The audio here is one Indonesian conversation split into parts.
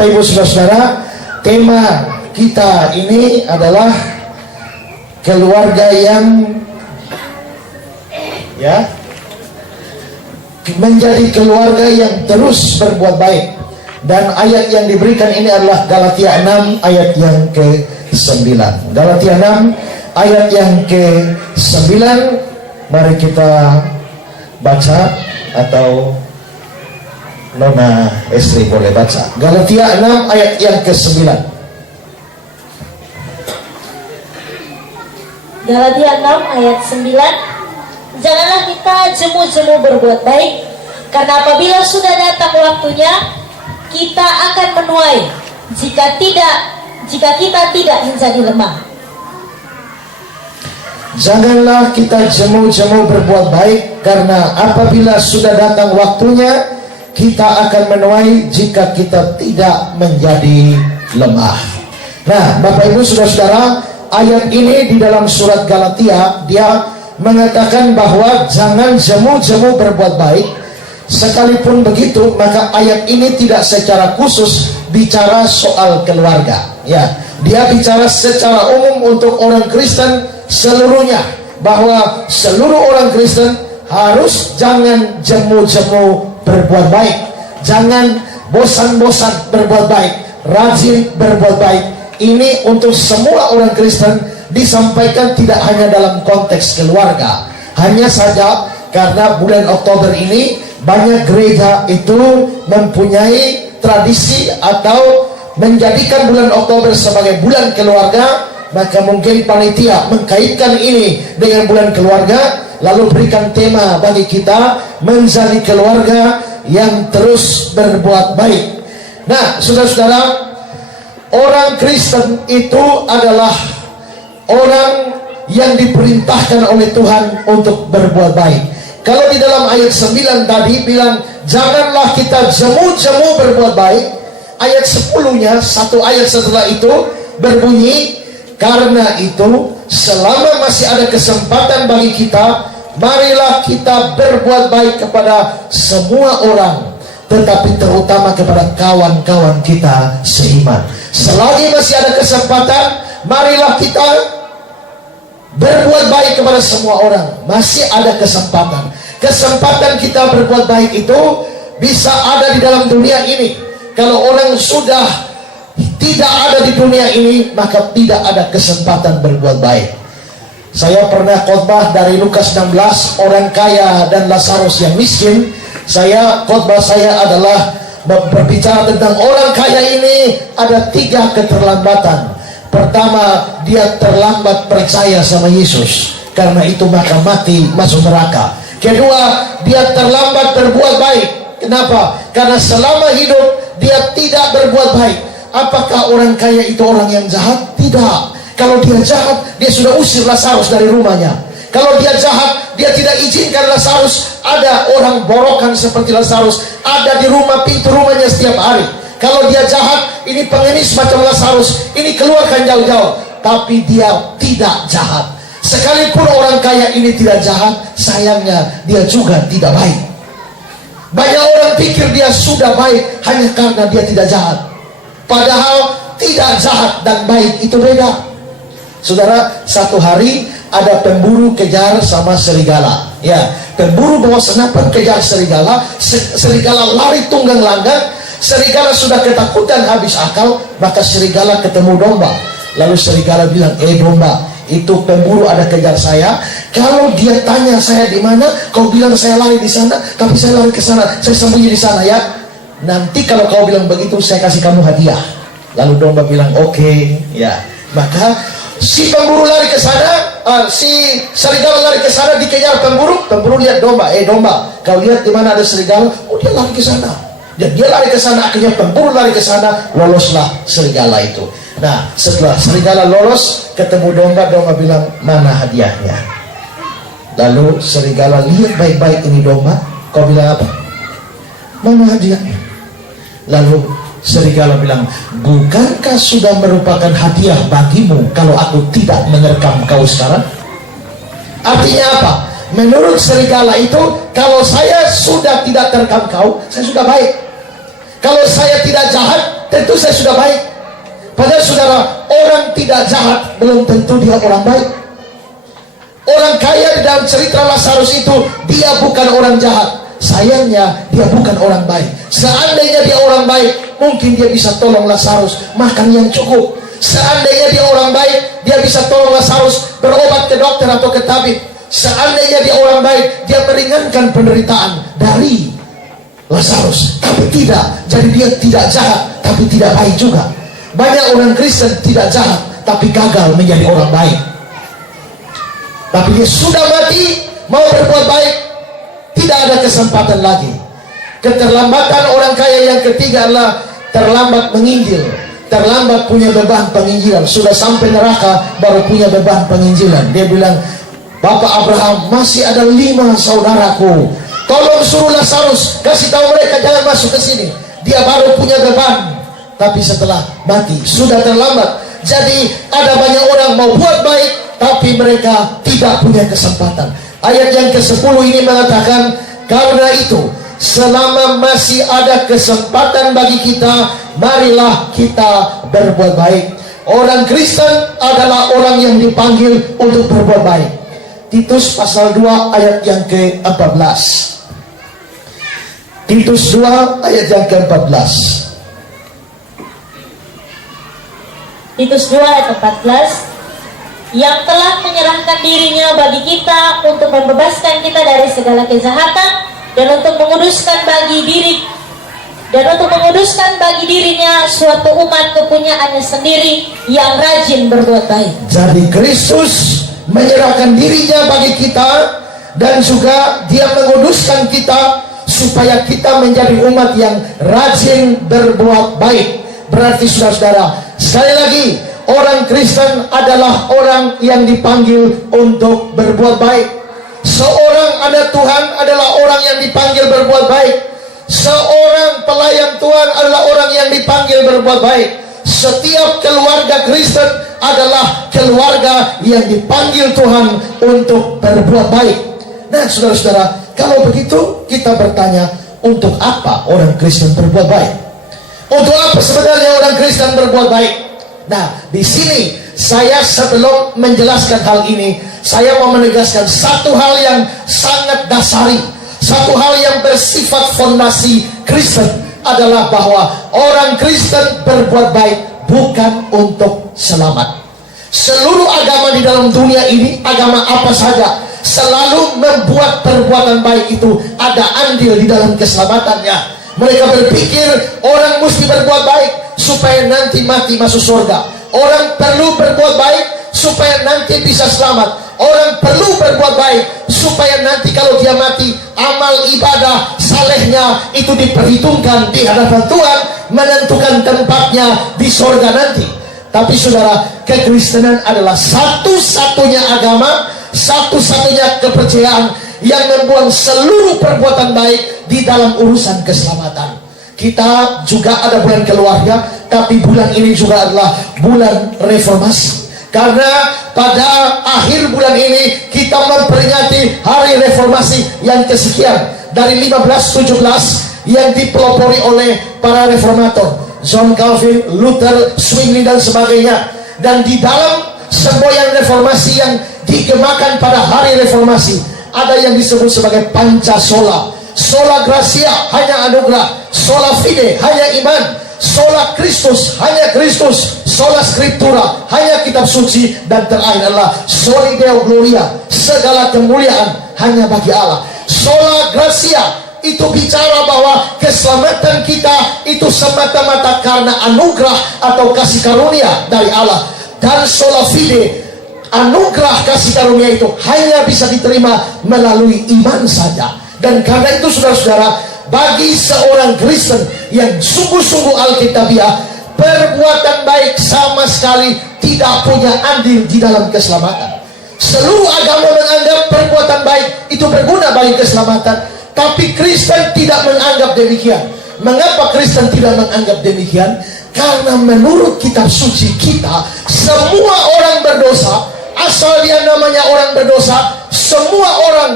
Bapak Ibu Saudara, tema kita ini adalah keluarga yang menjadi keluarga yang terus berbuat baik. Dan ayat yang diberikan ini adalah Galatia 6 ayat yang ke-9. Galatia 6 ayat yang ke-9. Mari kita baca, atau Nona Estri boleh baca. Galatia 6 ayat yang ke-9. Galatia 6 ayat 9. Janganlah kita jemu-jemu berbuat baik, karena apabila sudah datang waktunya, kita akan menuai jika kita tidak menjadi lemah. Janganlah kita jemu-jemu berbuat baik, karena apabila sudah datang waktunya, kita akan menuai jika kita tidak menjadi lemah. Nah, Bapak Ibu Saudara, ayat ini di dalam surat Galatia, dia mengatakan bahwa jangan jemu-jemu berbuat baik. Sekalipun begitu, maka ayat ini tidak secara khusus bicara soal keluarga. Ya, dia bicara secara umum untuk orang Kristen seluruhnya, bahwa seluruh orang Kristen harus jangan jemu-jemu berbuat baik, jangan bosan-bosan berbuat baik, rajin berbuat baik. Ini untuk semua orang Kristen, disampaikan tidak hanya dalam konteks keluarga. Hanya saja karena bulan Oktober ini banyak gereja itu mempunyai tradisi atau menjadikan bulan Oktober sebagai bulan keluarga, maka mungkin panitia mengkaitkan ini dengan bulan keluarga, lalu berikan tema bagi kita menjadi keluarga yang terus berbuat baik. Nah, saudara-saudara, orang Kristen itu adalah orang yang diperintahkan oleh Tuhan untuk berbuat baik. Kalau di dalam ayat 9 tadi bilang janganlah kita jemu-jemu berbuat baik, ayat 10-nya satu ayat setelah itu berbunyi, karena itu selama masih ada kesempatan bagi kita, marilah kita berbuat baik kepada semua orang, tetapi terutama kepada kawan-kawan kita seiman. Selagi masih ada kesempatan, marilah kita berbuat baik kepada semua orang. Masih ada kesempatan. Kesempatan kita berbuat baik itu bisa ada di dalam dunia ini. Kalau orang sudah tidak ada di dunia ini, maka tidak ada kesempatan berbuat baik. Saya pernah khotbah dari Lukas 16, orang kaya dan Lazarus yang miskin. Khotbah saya adalah berbicara tentang orang kaya ini ada 3 keterlambatan. Pertama, dia terlambat percaya sama Yesus, karena itu maka mati, masuk neraka. Kedua, dia terlambat berbuat baik. Kenapa? Karena selama hidup dia tidak berbuat baik. Apakah orang kaya itu orang yang jahat? Tidak. Kalau dia jahat, dia sudah usir Lazarus dari rumahnya. Kalau dia jahat, dia tidak izinkan Lazarus, ada orang borokan seperti Lazarus ada di rumah, pintu rumahnya setiap hari. Kalau dia jahat, ini pengemis macam Lazarus, ini keluarkan jauh-jauh. Tapi dia tidak jahat. Sekalipun orang kaya ini tidak jahat, sayangnya dia juga tidak baik. Banyak orang pikir dia sudah baik hanya karena dia tidak jahat. Padahal tidak jahat dan baik itu beda. Saudara, satu hari ada pemburu kejar sama serigala. Ya, pemburu bawa senapan kejar serigala. Serigala lari tunggang langgang. Serigala sudah ketakutan habis akal, maka serigala ketemu domba. Lalu serigala bilang, domba, itu pemburu ada kejar saya. Kalau dia tanya saya di mana, kau bilang saya lari di sana, tapi saya lari ke sana, saya sembunyi di sana ya. Nanti kalau kau bilang begitu, saya kasih kamu hadiah. Lalu domba bilang, oke, ya. Maka si pemburu lari ke sana, si serigala lari ke sana, dikejar pemburu. Pemburu lihat domba, domba, kau lihat di mana ada serigala? Oh, dia lari ke sana. Dan dia lari ke sana, akhirnya pemburu lari ke sana, loloslah serigala itu. Nah, setelah serigala lolos, ketemu domba, domba bilang, mana hadiahnya? Lalu serigala lihat baik-baik ini domba, kau bilang apa? Mana hadiahnya? Lalu serigala bilang, bukankah sudah merupakan hadiah bagimu kalau aku tidak menerkam kau sekarang? Artinya apa? Menurut serigala itu, kalau saya sudah tidak terkam kau, saya sudah baik. Kalau saya tidak jahat, tentu saya sudah baik. Padahal saudara, orang tidak jahat belum tentu dia orang baik. Orang kaya di dalam cerita Lazarus itu, dia bukan orang jahat. Sayangnya dia bukan orang baik. Seandainya dia orang baik, mungkin dia bisa tolong Lazarus makan yang cukup. Seandainya dia orang baik, dia bisa tolong Lazarus berobat ke dokter atau ke tabib. Seandainya dia orang baik, dia meringankan penderitaan dari Lazarus. Tapi tidak, jadi dia tidak jahat tapi tidak baik juga. Banyak orang Kristen tidak jahat tapi gagal menjadi orang baik. Tapi dia sudah mati, mau berbuat baik, tidak ada kesempatan lagi. Keterlambatan orang kaya yang ketiga adalah terlambat menginjil, terlambat punya beban penginjilan. Sudah sampai neraka baru punya beban penginjilan. Dia bilang, Bapak Abraham, masih ada 5 saudaraku, tolong suruh Lazarus, kasih tahu mereka jangan masuk ke sini. Dia baru punya beban, tapi setelah mati sudah terlambat. Jadi ada banyak orang mau buat baik, tapi mereka tidak punya kesempatan. Ayat yang ke-10 ini mengatakan, karena itu selama masih ada kesempatan bagi kita, marilah kita berbuat baik. Orang Kristen adalah orang yang dipanggil untuk berbuat baik. Titus pasal 2 ayat yang ke-14. Titus 2 ayat yang ke-14. Titus 2 ayat 14, yang telah menyerahkan dirinya bagi kita untuk membebaskan kita dari segala kejahatan dan untuk menguduskan bagi dirinya suatu umat kepunyaannya sendiri yang rajin berbuat baik. Jadi Kristus menyerahkan dirinya bagi kita dan juga dia menguduskan kita supaya kita menjadi umat yang rajin berbuat baik. Berarti saudara-saudara, sekali lagi, orang Kristen adalah orang yang dipanggil untuk berbuat baik. Seorang anak Tuhan adalah orang yang dipanggil berbuat baik. Seorang pelayan Tuhan adalah orang yang dipanggil berbuat baik. Setiap keluarga Kristen adalah keluarga yang dipanggil Tuhan untuk berbuat baik. Nah saudara-saudara, kalau begitu kita bertanya, untuk apa orang Kristen berbuat baik? Untuk apa sebenarnya orang Kristen berbuat baik? Nah, di sini saya sebelum menjelaskan hal ini, saya mau menegaskan satu hal yang sangat dasari, satu hal yang bersifat fondasi Kristen adalah bahwa orang Kristen berbuat baik bukan untuk selamat. Seluruh agama di dalam dunia ini, agama apa saja, selalu membuat perbuatan baik itu ada andil di dalam keselamatannya. Mereka berpikir orang mesti berbuat baik supaya nanti mati masuk surga. Orang perlu berbuat baik supaya nanti bisa selamat. Orang perlu berbuat baik supaya nanti kalau dia mati, amal ibadah salehnya itu diperhitungkan di hadapan Tuhan, menentukan tempatnya di surga nanti. Tapi saudara, kekristenan adalah satu-satunya agama, satu-satunya kepercayaan yang membuang seluruh perbuatan baik di dalam urusan keselamatan. Kita juga ada bulan keluarga, tapi bulan ini juga adalah bulan reformasi. Karena pada akhir bulan ini kita memperingati hari reformasi yang kesekian dari 1517 yang dipelopori oleh para reformator, John Calvin, Luther, Zwingli dan sebagainya. Dan di dalam semboyan reformasi yang digemakan pada hari reformasi, ada yang disebut sebagai Pancasola. Sola Gracia hanya anugerah, sola fide hanya iman, sola Kristus hanya Kristus, sola Scriptura hanya kitab suci, dan terakhir adalah soli Deo Gloria, segala kemuliaan hanya bagi Allah. Sola Gracia itu bicara bahwa keselamatan kita itu semata-mata karena anugerah atau kasih karunia dari Allah. Dan sola fide, anugerah kasih karunia itu hanya bisa diterima melalui iman saja. Dan karena itu saudara-saudara, bagi seorang Kristen yang sungguh-sungguh Alkitabiah, perbuatan baik sama sekali tidak punya andil di dalam keselamatan. Seluruh agama menganggap perbuatan baik itu berguna bagi keselamatan, tapi Kristen tidak menganggap demikian. Mengapa Kristen tidak menganggap demikian? Karena menurut kitab suci kita, semua orang berdosa. Asal dia namanya orang berdosa, semua orang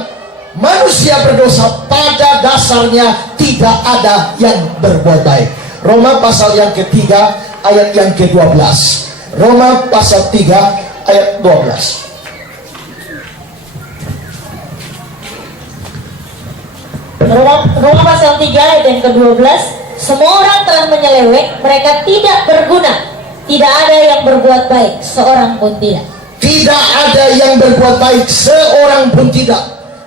manusia berdosa pada dasarnya tidak ada yang berbuat baik. Roma pasal yang ketiga ayat yang ke-12. Roma pasal 3 ayat 12. Roma pasal 3 ayat yang ke-12. Semua orang telah menyeleweng, mereka tidak berguna. Tidak ada yang berbuat baik, seorang pun tidak. Tidak ada yang berbuat baik, seorang pun tidak.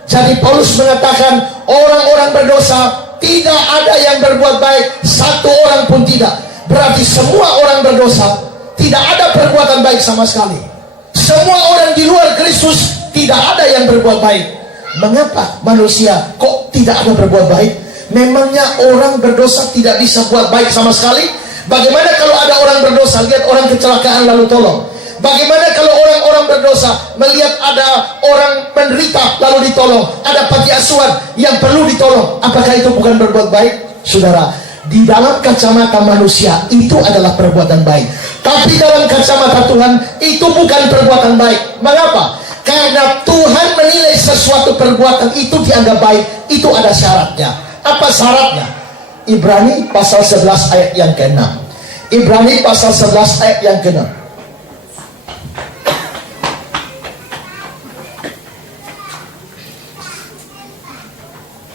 Jadi Paulus mengatakan orang-orang berdosa, tidak ada yang berbuat baik, satu orang pun tidak. Berarti semua orang berdosa, tidak ada perbuatan baik sama sekali. Semua orang di luar Kristus tidak ada yang berbuat baik. Mengapa manusia kok tidak ada berbuat baik? Memangnya orang berdosa tidak bisa buat baik sama sekali? Bagaimana kalau ada orang berdosa, lihat orang kecelakaan lalu tolong? Bagaimana kalau orang-orang berdosa melihat ada orang menderita lalu ditolong, ada panti asuhan yang perlu ditolong? Apakah itu bukan berbuat baik? Saudara, di dalam kacamata manusia itu adalah perbuatan baik, tapi dalam kacamata Tuhan itu bukan perbuatan baik. Mengapa? Karena Tuhan menilai sesuatu perbuatan itu dianggap baik, itu ada syaratnya. Apa syaratnya? Ibrani pasal 11 ayat yang ke-6. Ibrani pasal 11 ayat yang ke-6.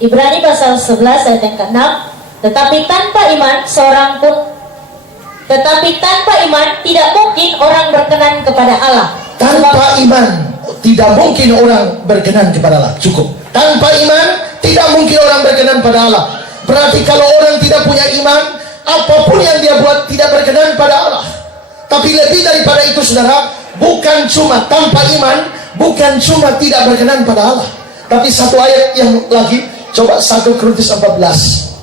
Ibrani pasal 11 ayat yang ke-6. Tetapi tanpa iman tidak mungkin orang berkenan kepada Allah. Tanpa iman tidak mungkin orang berkenan kepada Allah. Cukup. Tanpa iman tidak mungkin orang berkenan pada Allah. Berarti kalau orang tidak punya iman, apapun yang dia buat tidak berkenan pada Allah. Tapi lebih daripada itu, saudara, bukan cuma tanpa iman, bukan cuma tidak berkenan pada Allah, tapi satu ayat yang lagi. Coba 1 Korintus 14.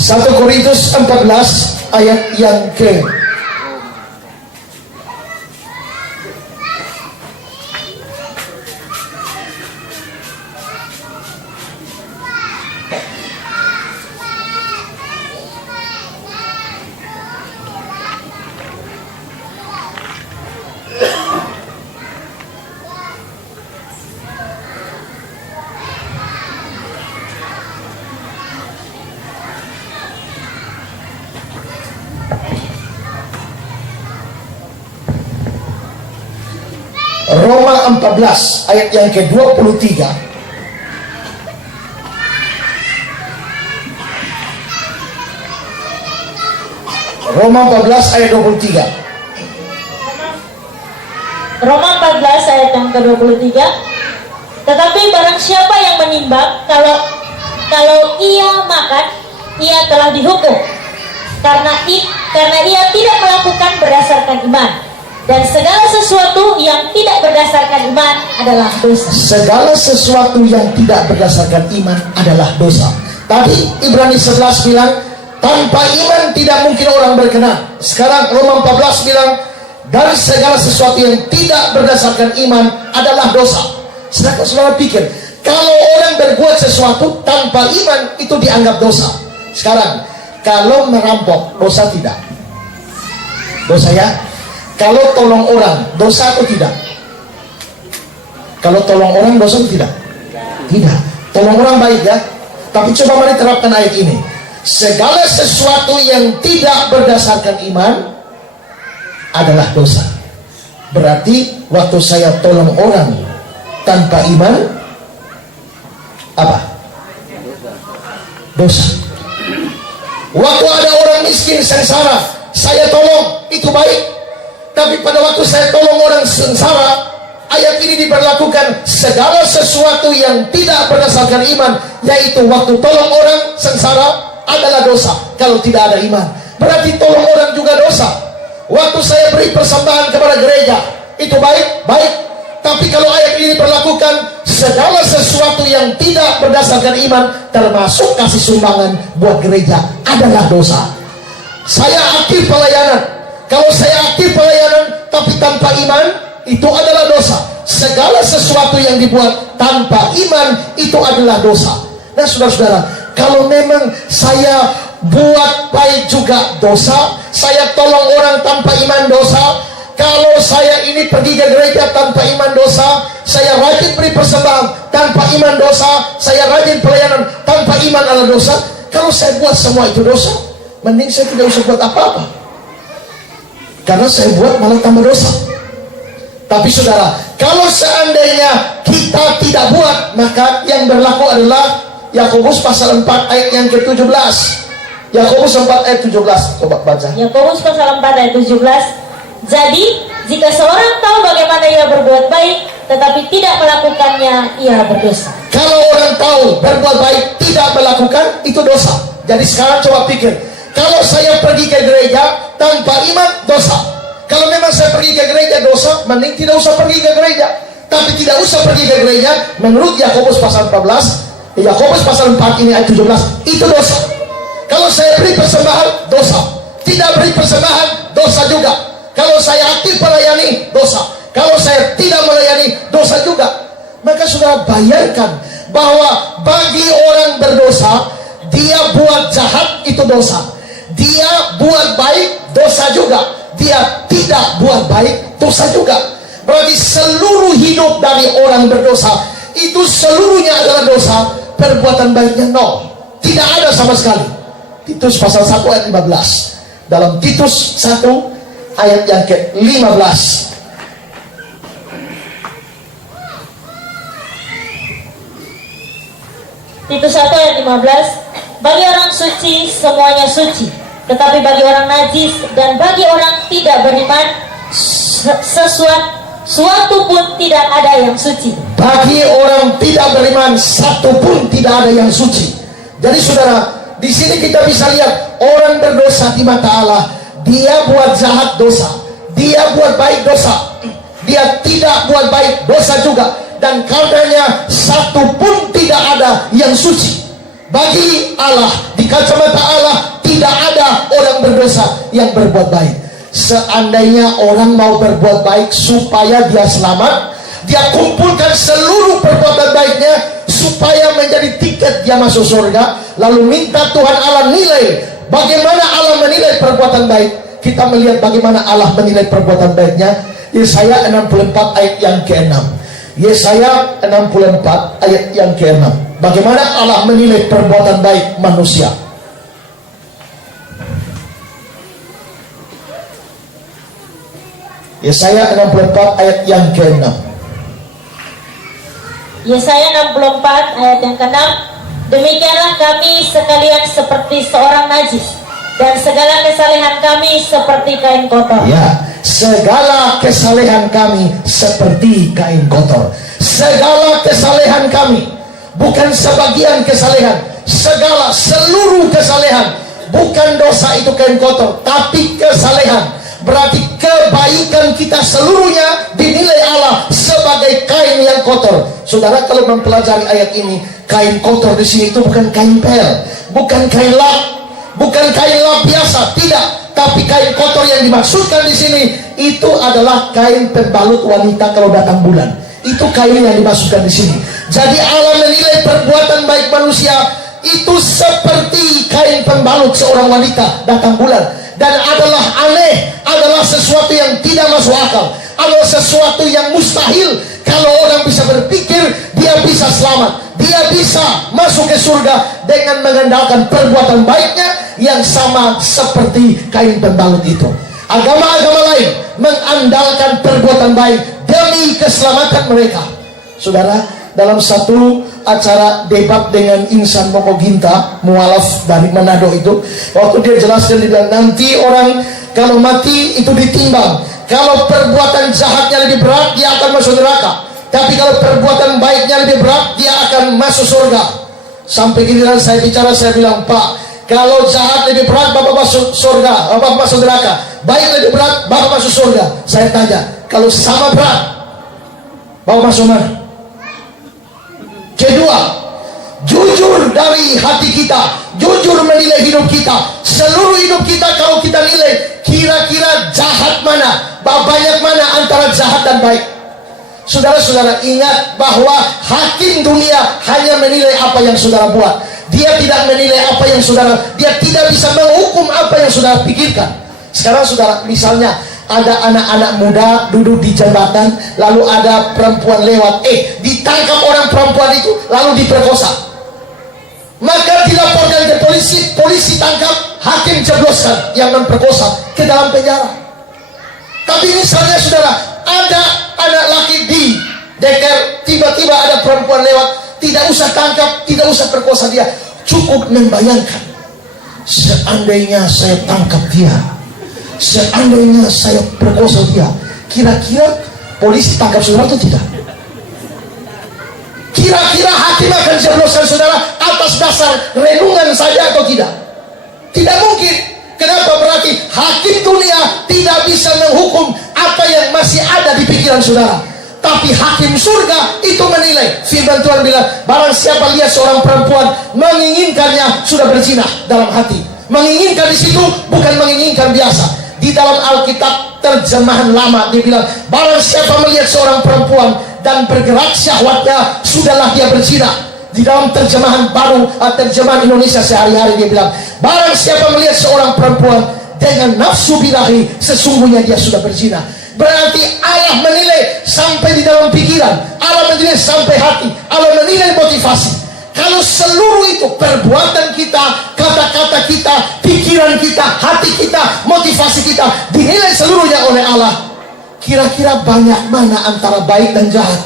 1 Korintus 14 ayat yang ke Roma 14 ayat yang ke-23. Roma 14 ayat 23. Roma 14 ayat yang ke-23. Tetapi barang siapa yang menimbang, kalau ia makan, ia telah dihukum, karena ia tidak melakukan berdasarkan iman. Dan segala sesuatu yang tidak berdasarkan iman adalah dosa. Segala sesuatu yang tidak berdasarkan iman adalah dosa. Tadi Ibrani 11 bilang tanpa iman tidak mungkin orang berkenan. Sekarang Roma 14 bilang dan segala sesuatu yang tidak berdasarkan iman adalah dosa. Sedangkan saudara pikir, kalau orang berbuat sesuatu tanpa iman itu dianggap dosa. Sekarang kalau merampok dosa tidak? Dosa ya? Kalau tolong orang, dosa atau tidak? Kalau tolong orang, dosa atau tidak? Tidak. Tolong orang baik ya. Tapi coba mari terapkan ayat ini. Segala sesuatu yang tidak berdasarkan iman adalah dosa. Berarti waktu saya tolong orang tanpa iman, apa? Dosa. Waktu ada orang miskin sengsara, saya tolong, itu baik. Tapi pada waktu saya tolong orang sengsara, ayat ini diberlakukan segala sesuatu yang tidak berdasarkan iman, yaitu waktu tolong orang sengsara adalah dosa kalau tidak ada iman. Berarti tolong orang juga dosa. Waktu saya beri persembahan kepada gereja, itu baik. Tapi kalau ayat ini diberlakukan segala sesuatu yang tidak berdasarkan iman, termasuk kasih sumbangan buat gereja, adalah dosa. Saya aktif pelayanan. Kalau saya aktif pelayanan tapi tanpa iman, itu adalah dosa. Segala sesuatu yang dibuat tanpa iman itu adalah dosa. Nah saudara-saudara, kalau memang saya buat baik juga dosa, saya tolong orang tanpa iman dosa, kalau saya ini pergi ke gereja tanpa iman dosa, saya rajin beri persembahan tanpa iman dosa, saya rajin pelayanan tanpa iman adalah dosa. Kalau saya buat semua itu dosa, mending saya tidak usah buat apa-apa, karena saya buat malah tambah dosa. Tapi saudara, kalau seandainya kita tidak buat, maka yang berlaku adalah Yakobus pasal 4 ayat yang ke-17. Yakobus 4 ayat 17, coba baca. Yakobus pasal 4 ayat 17. Jadi, jika seorang tahu bagaimana ia berbuat baik, tetapi tidak melakukannya, ia berdosa. Kalau orang tahu berbuat baik tidak melakukan, itu dosa. Jadi sekarang coba pikir, kalau saya pergi ke gereja tanpa iman, dosa. Kalau memang saya pergi ke gereja dosa, mending tidak usah pergi ke gereja. Tapi tidak usah pergi ke gereja, menurut Yakobus pasal 14, Yakobus pasal 4 ini ayat 17, itu dosa. Kalau saya beri persembahan, dosa. Tidak beri persembahan, dosa juga. Kalau saya aktif melayani, dosa. Kalau saya tidak melayani, dosa juga. Maka sudah bayangkan bahwa bagi orang berdosa, dia buat jahat itu dosa, dia buat baik dosa juga, dia tidak buat baik dosa juga. Berarti seluruh hidup dari orang berdosa itu seluruhnya adalah dosa. Perbuatan baiknya nol, tidak ada sama sekali. Titus pasal 1 ayat 15. Dalam Titus 1 ayat yang ke-15, Titus 1 ayat 15. Bagi orang suci semuanya suci, tetapi bagi orang najis dan bagi orang tidak beriman sesuatu pun tidak ada yang suci. Bagi orang tidak beriman satu pun tidak ada yang suci. Jadi saudara, di sini kita bisa lihat orang berdosa di mata Allah. Dia buat jahat dosa, dia buat baik dosa, dia tidak buat baik dosa juga. Dan karenanya satu pun tidak ada yang suci. Bagi Allah, di kacamata Allah, tidak ada orang berdosa yang berbuat baik. Seandainya orang mau berbuat baik supaya dia selamat, dia kumpulkan seluruh perbuatan baiknya supaya menjadi tiket dia masuk surga, lalu minta Tuhan Allah nilai bagaimana Allah menilai perbuatan baik. Kita melihat bagaimana Allah menilai perbuatan baiknya. Yesaya 64 ayat yang ke-6. Yesaya 64 ayat yang ke-6. Bagaimana Allah menilai perbuatan baik manusia. Yesaya 64 ayat yang ke-6. Yesaya 64 ayat yang ke-6. Demikianlah kami sekalian seperti seorang najis, dan segala kesalehan kami seperti kain kotor. Ya, segala kesalehan kami seperti kain kotor. Segala kesalehan kami, bukan sebagian kesalehan, segala seluruh kesalehan. Bukan dosa itu kain kotor, tapi kesalehan. Berarti kebaikan kita seluruhnya dinilai Allah sebagai kain yang kotor. Saudara, kalau mempelajari ayat ini, kain kotor di sini itu bukan kain pel, bukan kain lap, bukan kain lap biasa, tidak. Tapi kain kotor yang dimaksudkan di sini itu adalah kain pembalut wanita kalau datang bulan. Itu kain yang dimaksudkan di sini. Jadi Allah menilai perbuatan baik manusia itu seperti kain pembalut seorang wanita datang bulan. Dan adalah aneh, adalah sesuatu yang tidak masuk akal, adalah sesuatu yang mustahil. Kalau orang bisa berpikir dia bisa selamat, dia bisa masuk ke surga dengan mengandalkan perbuatan baiknya yang sama seperti kain pembalut itu. Agama-agama lain mengandalkan perbuatan baik demi keselamatan mereka. Saudara, dalam satu acara debat dengan Insan Momoginta, mualaf dari Manado itu, waktu dia jelaskan, dia bilang nanti orang kalau mati itu ditimbang. Kalau perbuatan jahatnya lebih berat, dia akan masuk neraka. Tapi kalau perbuatan baiknya lebih berat, dia akan masuk surga. Sampai giliran saya bicara, saya bilang, Pak, kalau jahat lebih berat, Bapak masuk surga, Bapak masuk neraka. Baik lebih berat, Bapak masuk surga. Saya tanya, kalau sama berat, Bapak masuk mana? Kedua, jujur dari hati kita, jujur menilai hidup kita. Seluruh hidup kita kalau kita nilai, kira-kira jahat mana, banyak mana antara jahat dan baik. Saudara-saudara, ingat bahwa hakim dunia hanya menilai apa yang saudara buat. Dia tidak menilai apa yang saudara, dia tidak bisa menghukum apa yang saudara pikirkan. Sekarang saudara, misalnya ada anak-anak muda duduk di jembatan, lalu ada perempuan lewat, ditangkap orang perempuan itu, lalu diperkosa. Maka dilaporkan ke polisi. polisi tangkap, hakim jebloskan yang memperkosa ke dalam penjara. Tapi misalnya saudara, ada anak laki di deker, tiba-tiba ada perempuan lewat, tidak usah tangkap, tidak usah perkosa dia, cukup membayangkan, seandainya saya tangkap dia, seandainya saya perkosa dia, kira-kira polisi tangkap saudara atau tidak? Kira-kira hakim akan jebloskan saudara atas dasar renungan saja atau tidak? Tidak mungkin. Kenapa? Berarti hakim dunia tidak bisa menghukum apa yang masih ada di pikiran saudara. Tapi hakim surga itu menilai. Firman Tuhan bilang, barang siapa lihat seorang perempuan menginginkannya, sudah berzina dalam hati. Menginginkan di situ bukan menginginkan biasa. Di dalam Alkitab terjemahan lama dia bilang, barang siapa melihat seorang perempuan dan bergerak syahwatnya, sudahlah dia berzina. Di dalam terjemahan baru, terjemahan Indonesia sehari-hari dia bilang, barang siapa melihat seorang perempuan dengan nafsu birahi, sesungguhnya dia sudah berzina. Berarti Allah menilai sampai di dalam pikiran, Allah menilai sampai hati, Allah menilai motivasi. Kalau seluruh itu perbuatan kita, kata-kata kita, pikiran kita, hati kita, motivasi kita dinilai seluruhnya oleh Allah, kira-kira banyak mana antara baik dan jahat?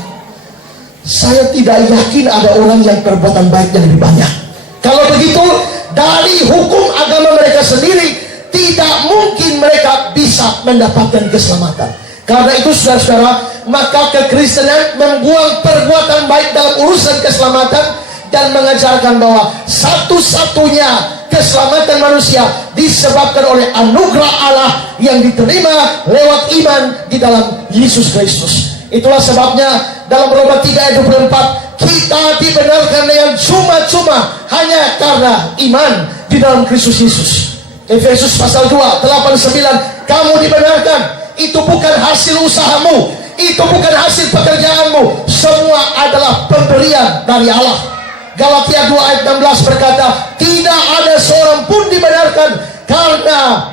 Saya tidak yakin ada orang yang perbuatan baiknya lebih banyak. Kalau begitu, dari hukum agama mereka sendiri, tidak mungkin mereka bisa mendapatkan keselamatan. Karena itu saudara-saudara, maka kekristenan membuang perbuatan baik dalam urusan keselamatan dan mengajarkan bahwa satu-satunya keselamatan manusia disebabkan oleh anugerah Allah yang diterima lewat iman di dalam Yesus Kristus. Itulah sebabnya dalam Roma 3 ayat 24, kita dibenarkan dengan cuma-cuma hanya karena iman di dalam Kristus Yesus. Efesus pasal 2 8-9, kamu dibenarkan, itu bukan hasil usahamu, itu bukan hasil pekerjaanmu, semua adalah pemberian dari Allah. Galatia 2 ayat 16 berkata, tidak ada seorang pun dibenarkan karena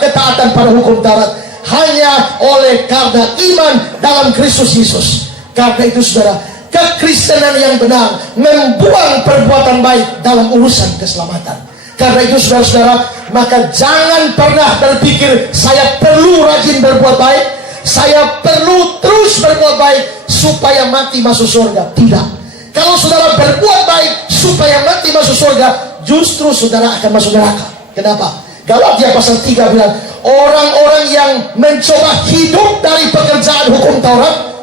ketaatan pada hukum Taurat, hanya oleh karena iman dalam Kristus Yesus. Karena itu saudara, kekristenan yang benar membuang perbuatan baik dalam urusan keselamatan. Karena itu saudara-saudara, maka jangan pernah berpikir saya perlu rajin berbuat baik, saya perlu terus berbuat baik supaya mati masuk surga. Tidak. Kalau saudara berbuat baik supaya mati masuk surga, justru saudara akan masuk neraka. Kenapa? Galatia pasal 3 bilang, orang-orang yang mencoba hidup dari pekerjaan hukum Taurat.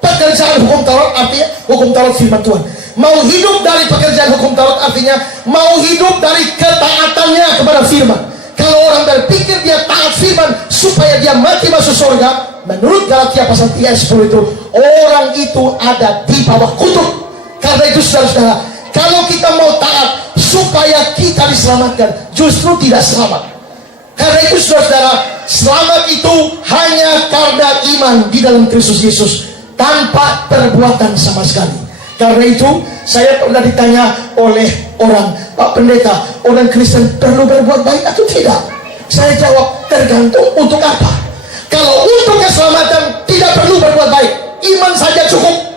Pekerjaan hukum Taurat artinya hukum Taurat firman Tuhan. Mau hidup dari pekerjaan hukum Taurat artinya mau hidup dari ketaatannya kepada firman. Kalau orang berpikir dia taat firman supaya dia mati masuk surga, menurut Galatia pasal 3 ayat 10 itu, orang itu ada di bawah kutuk. Karena itu saudara-saudara, kalau kita mau taat supaya kita diselamatkan, justru tidak selamat. Karena itu saudara-saudara, selamat itu hanya karena iman di dalam Kristus Yesus, tanpa perbuatan sama sekali. Karena itu saya pernah ditanya oleh orang, Pak Pendeta, orang Kristen perlu berbuat baik atau tidak? Saya jawab, tergantung untuk apa. Kalau untuk keselamatan tidak perlu berbuat baik, iman saja cukup.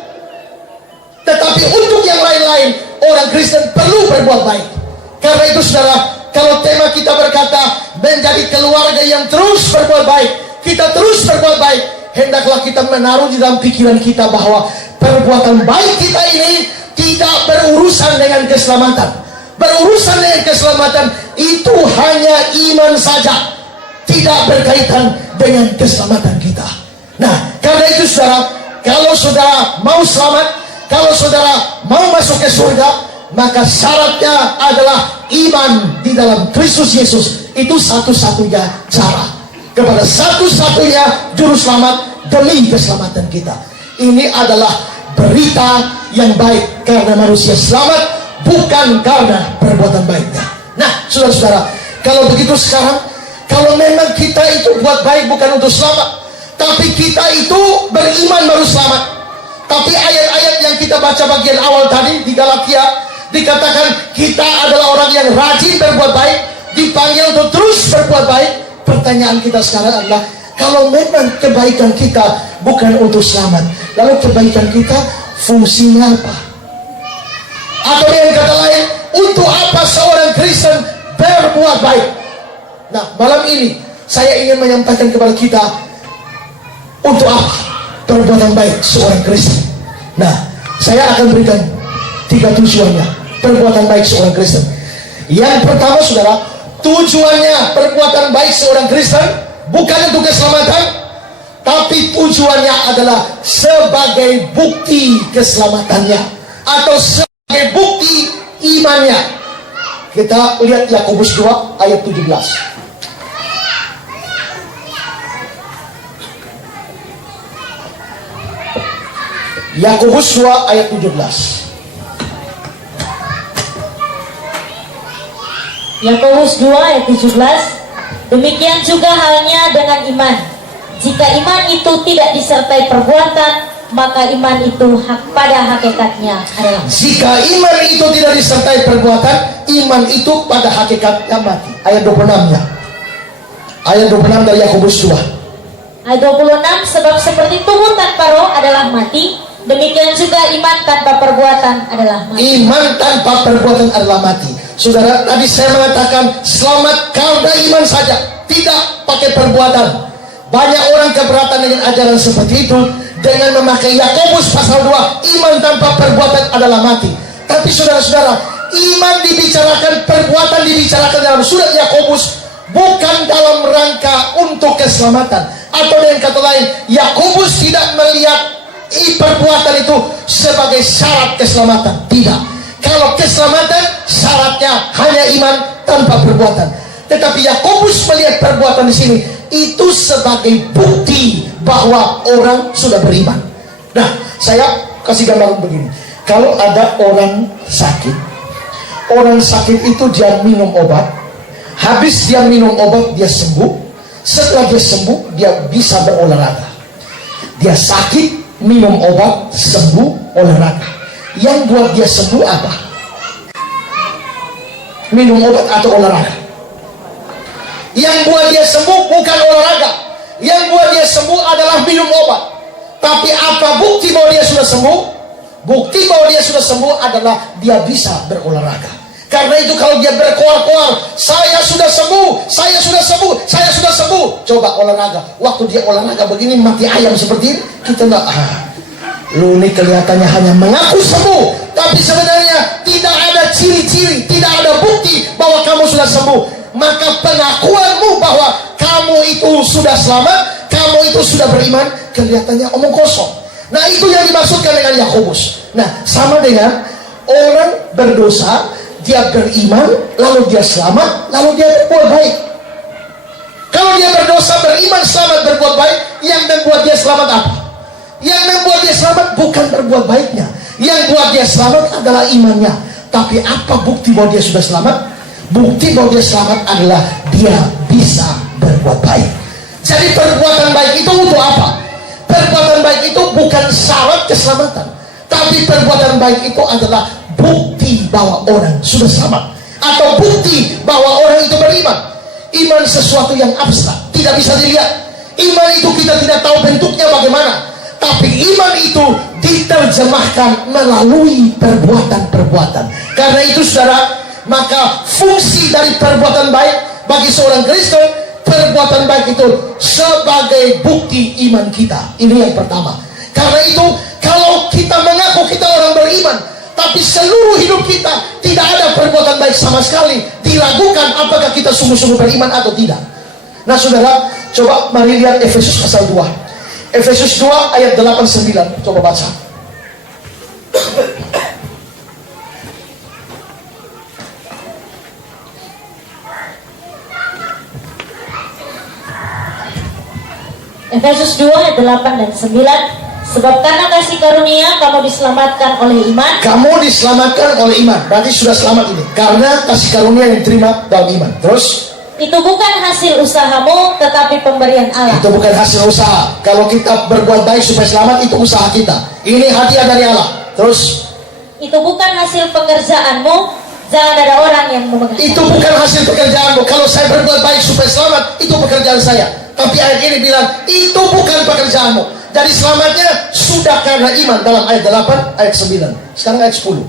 Tetapi untuk yang lain-lain, orang Kristen perlu berbuat baik. Karena itu saudara, kalau tema kita berkata menjadi keluarga yang terus berbuat baik, kita terus berbuat baik, hendaklah kita menaruh di dalam pikiran kita bahwa perbuatan baik kita ini tidak berurusan dengan keselamatan. Berurusan dengan keselamatan itu hanya iman saja, tidak berkaitan dengan keselamatan kita. Nah, karena itu saudara, kalau saudara mau selamat, kalau saudara mau masuk ke surga, maka syaratnya adalah iman di dalam Kristus Yesus. Itu satu-satunya cara kepada satu-satunya juru selamat demi keselamatan kita. Ini adalah berita yang baik karena manusia selamat, bukan karena perbuatan baiknya. Nah, saudara-saudara, kalau begitu sekarang, kalau memang kita itu buat baik bukan untuk selamat, tapi kita itu beriman baru selamat. Tapi ayat-ayat yang kita baca bagian awal tadi di Galatia dikatakan kita adalah orang yang rajin berbuat baik, dipanggil untuk terus berbuat baik. Pertanyaan kita sekarang adalah, kalau memang kebaikan kita bukan untuk selamat, lalu kebaikan kita fungsinya apa? Atau dengan kata lain, Untuk apa seorang Kristen berbuat baik? Nah, malam ini saya ingin menyampaikan kepada kita, untuk apa perbuatan baik seorang Kristen. Nah, saya akan berikan 3 tujuannya perbuatan baik seorang Kristen. Yang pertama, saudara, tujuannya perbuatan baik seorang Kristen bukan untuk keselamatan, tapi tujuannya adalah sebagai bukti keselamatannya atau sebagai bukti imannya. Kita lihat Yakobus 2 ayat 17. Yakobus 2 ayat 17. Yakobus 2 ayat 17. Demikian juga halnya dengan iman. Jika iman itu tidak disertai perbuatan, maka iman itu pada hakikatnya adalah. Jika iman itu tidak disertai perbuatan, iman itu pada hakikatnya mati. Ayat 26-nya. Ayat 26 dari Yakobus 2. Ayat 26, sebab seperti tubuh tanpa roh adalah mati, demikian juga iman tanpa perbuatan adalah mati. Iman tanpa perbuatan adalah mati. Saudara, tadi saya mengatakan selamat karena iman saja, tidak pakai perbuatan. Banyak orang keberatan dengan ajaran seperti itu, dengan memakai Yakobus pasal 2, iman tanpa perbuatan adalah mati. Tapi saudara-saudara, iman dibicarakan, perbuatan dibicarakan dalam surat Yakobus bukan dalam rangka untuk keselamatan. Atau dengan kata lain, Yakobus tidak melihat perbuatan itu sebagai syarat keselamatan. Tidak. Kalau keselamatan syaratnya hanya iman tanpa perbuatan. Tetapi Yakobus melihat perbuatan di sini itu sebagai bukti bahwa orang sudah beriman. Nah, saya kasih gambaran begini. Kalau ada orang sakit itu dia minum obat. Habis dia minum obat, dia sembuh. Setelah dia sembuh, dia bisa berolahraga. Dia sakit, minum obat, sembuh, olahraga. Yang buat dia sembuh apa? Minum obat atau olahraga? Yang buat dia sembuh bukan olahraga. Yang buat dia sembuh adalah minum obat. Tapi apa bukti bahwa dia sudah sembuh? Bukti bahwa dia sudah sembuh adalah dia bisa berolahraga. Karena itu kalau dia berkoar-koar, saya sudah sembuh, saya sudah sembuh, saya sudah sembuh. Coba olahraga. Waktu dia olahraga begini mati ayam seperti ini, kita enggak, lu ini kelihatannya hanya mengaku sembuh, tapi sebenarnya tidak ada ciri-ciri, tidak ada bukti bahwa kamu sudah sembuh. Maka pengakuanmu bahwa kamu itu sudah selamat, kamu itu sudah beriman, kelihatannya omong kosong. Nah, itu yang dimaksudkan dengan Yakobus. Nah, sama dengan orang berdosa, dia beriman, lalu dia selamat, lalu dia berbuat baik. Kalau dia berdosa, beriman, selamat, berbuat baik, yang membuat dia selamat apa? Yang membuat dia selamat bukan berbuat baiknya. Yang buat dia selamat adalah imannya. Tapi apa bukti bahwa dia sudah selamat? Bukti bahwa dia selamat adalah dia bisa berbuat baik. Jadi perbuatan baik itu untuk apa? Perbuatan baik itu bukan syarat keselamatan, tapi perbuatan baik itu adalah bukti bahwa orang sudah selamat, atau bukti bahwa orang itu beriman. Iman sesuatu yang abstrak, tidak bisa dilihat. Iman itu kita tidak tahu bentuknya bagaimana, tapi iman itu diterjemahkan melalui perbuatan-perbuatan. Karena itu saudara, maka fungsi dari perbuatan baik bagi seorang Kristen, perbuatan baik itu sebagai bukti iman kita. Ini yang pertama. Karena itu kalau kita mengaku kita orang beriman, tapi seluruh hidup kita tidak ada perbuatan baik sama sekali, diragukan apakah kita sungguh-sungguh beriman atau tidak. Nah saudara, coba mari lihat Efesus pasal 2. Efesus 2 ayat 8-9. Coba baca. Efesus 2 ayat 8 dan 9. Sebab karena kasih karunia kamu diselamatkan oleh iman. Kamu diselamatkan oleh iman. Berarti sudah selamat ini. Karena kasih karunia yang diterima dalam iman. Terus? Itu bukan hasil usahamu, tetapi pemberian Allah. Itu bukan hasil usaha. Kalau kita berbuat baik supaya selamat, itu usaha kita. Ini hadiah dari Allah. Terus? Itu bukan hasil pekerjaanmu. Jangan ada orang yang memegang. Itu bukan hasil pekerjaanmu. Kalau saya berbuat baik supaya selamat, itu pekerjaan saya. Tapi ayat ini bilang, itu bukan pekerjaanmu. Jadi selamatnya sudah karena iman dalam ayat 8, ayat 9. Sekarang ayat 10.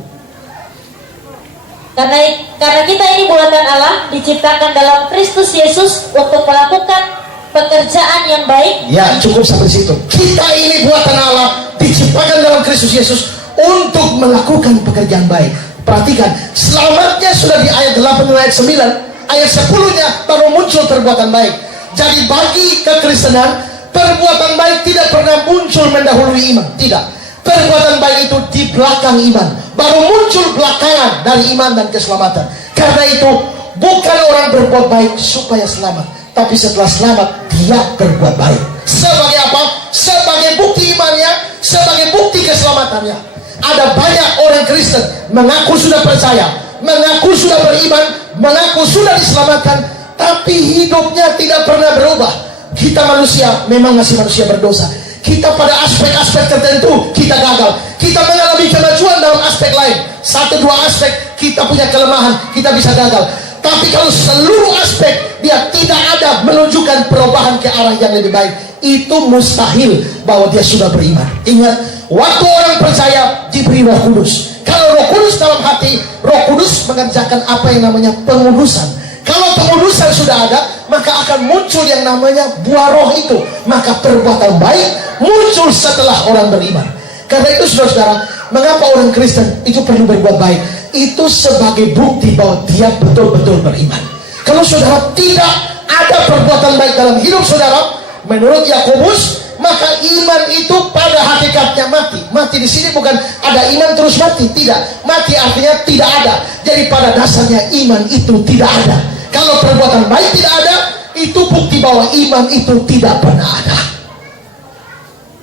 Karena kita ini buatan Allah, diciptakan dalam Kristus Yesus untuk melakukan pekerjaan yang baik. Ya, cukup sampai situ. Kita ini buatan Allah, diciptakan dalam Kristus Yesus untuk melakukan pekerjaan baik. Perhatikan, selamatnya sudah di ayat 8 dan ayat 9. Ayat 10-nya baru muncul perbuatan baik. Jadi bagi kekristenan, perbuatan baik tidak pernah muncul mendahului iman. Tidak. Perbuatan baik itu di belakang iman, baru muncul belakangan dari iman dan keselamatan. Karena itu bukan orang berbuat baik supaya selamat, tapi setelah selamat dia berbuat baik. Sebagai apa? Sebagai bukti imannya, sebagai bukti keselamatannya. Ada banyak orang Kristen mengaku sudah percaya, mengaku sudah beriman, mengaku sudah diselamatkan, tapi hidupnya tidak pernah berubah. Kita manusia memang masih manusia berdosa. Kita pada aspek-aspek tertentu kita gagal. Kita mengalami kemajuan dalam aspek lain. Satu dua aspek kita punya kelemahan, kita bisa gagal. Tapi kalau seluruh aspek dia tidak ada menunjukkan perubahan ke arah yang lebih baik, itu mustahil bahwa dia sudah beriman. Ingat, waktu orang percaya diberi Roh Kudus. Kalau Roh Kudus dalam hati, Roh Kudus mengerjakan apa yang namanya pengudusan. Kalau pengudusan sudah ada, maka akan muncul yang namanya buah roh itu. Maka perbuatan baik muncul setelah orang beriman. Karena itu saudara-saudara, mengapa orang Kristen itu perlu berbuat baik? Itu sebagai bukti bahwa dia betul-betul beriman. Kalau saudara tidak ada perbuatan baik dalam hidup saudara, menurut Yakobus, maka iman itu pada hakikatnya mati. Mati di sini bukan ada iman terus mati, tidak. Mati artinya tidak ada. Jadi pada dasarnya iman itu tidak ada. Kalau perbuatan baik tidak ada, itu bukti bahwa iman itu tidak pernah ada.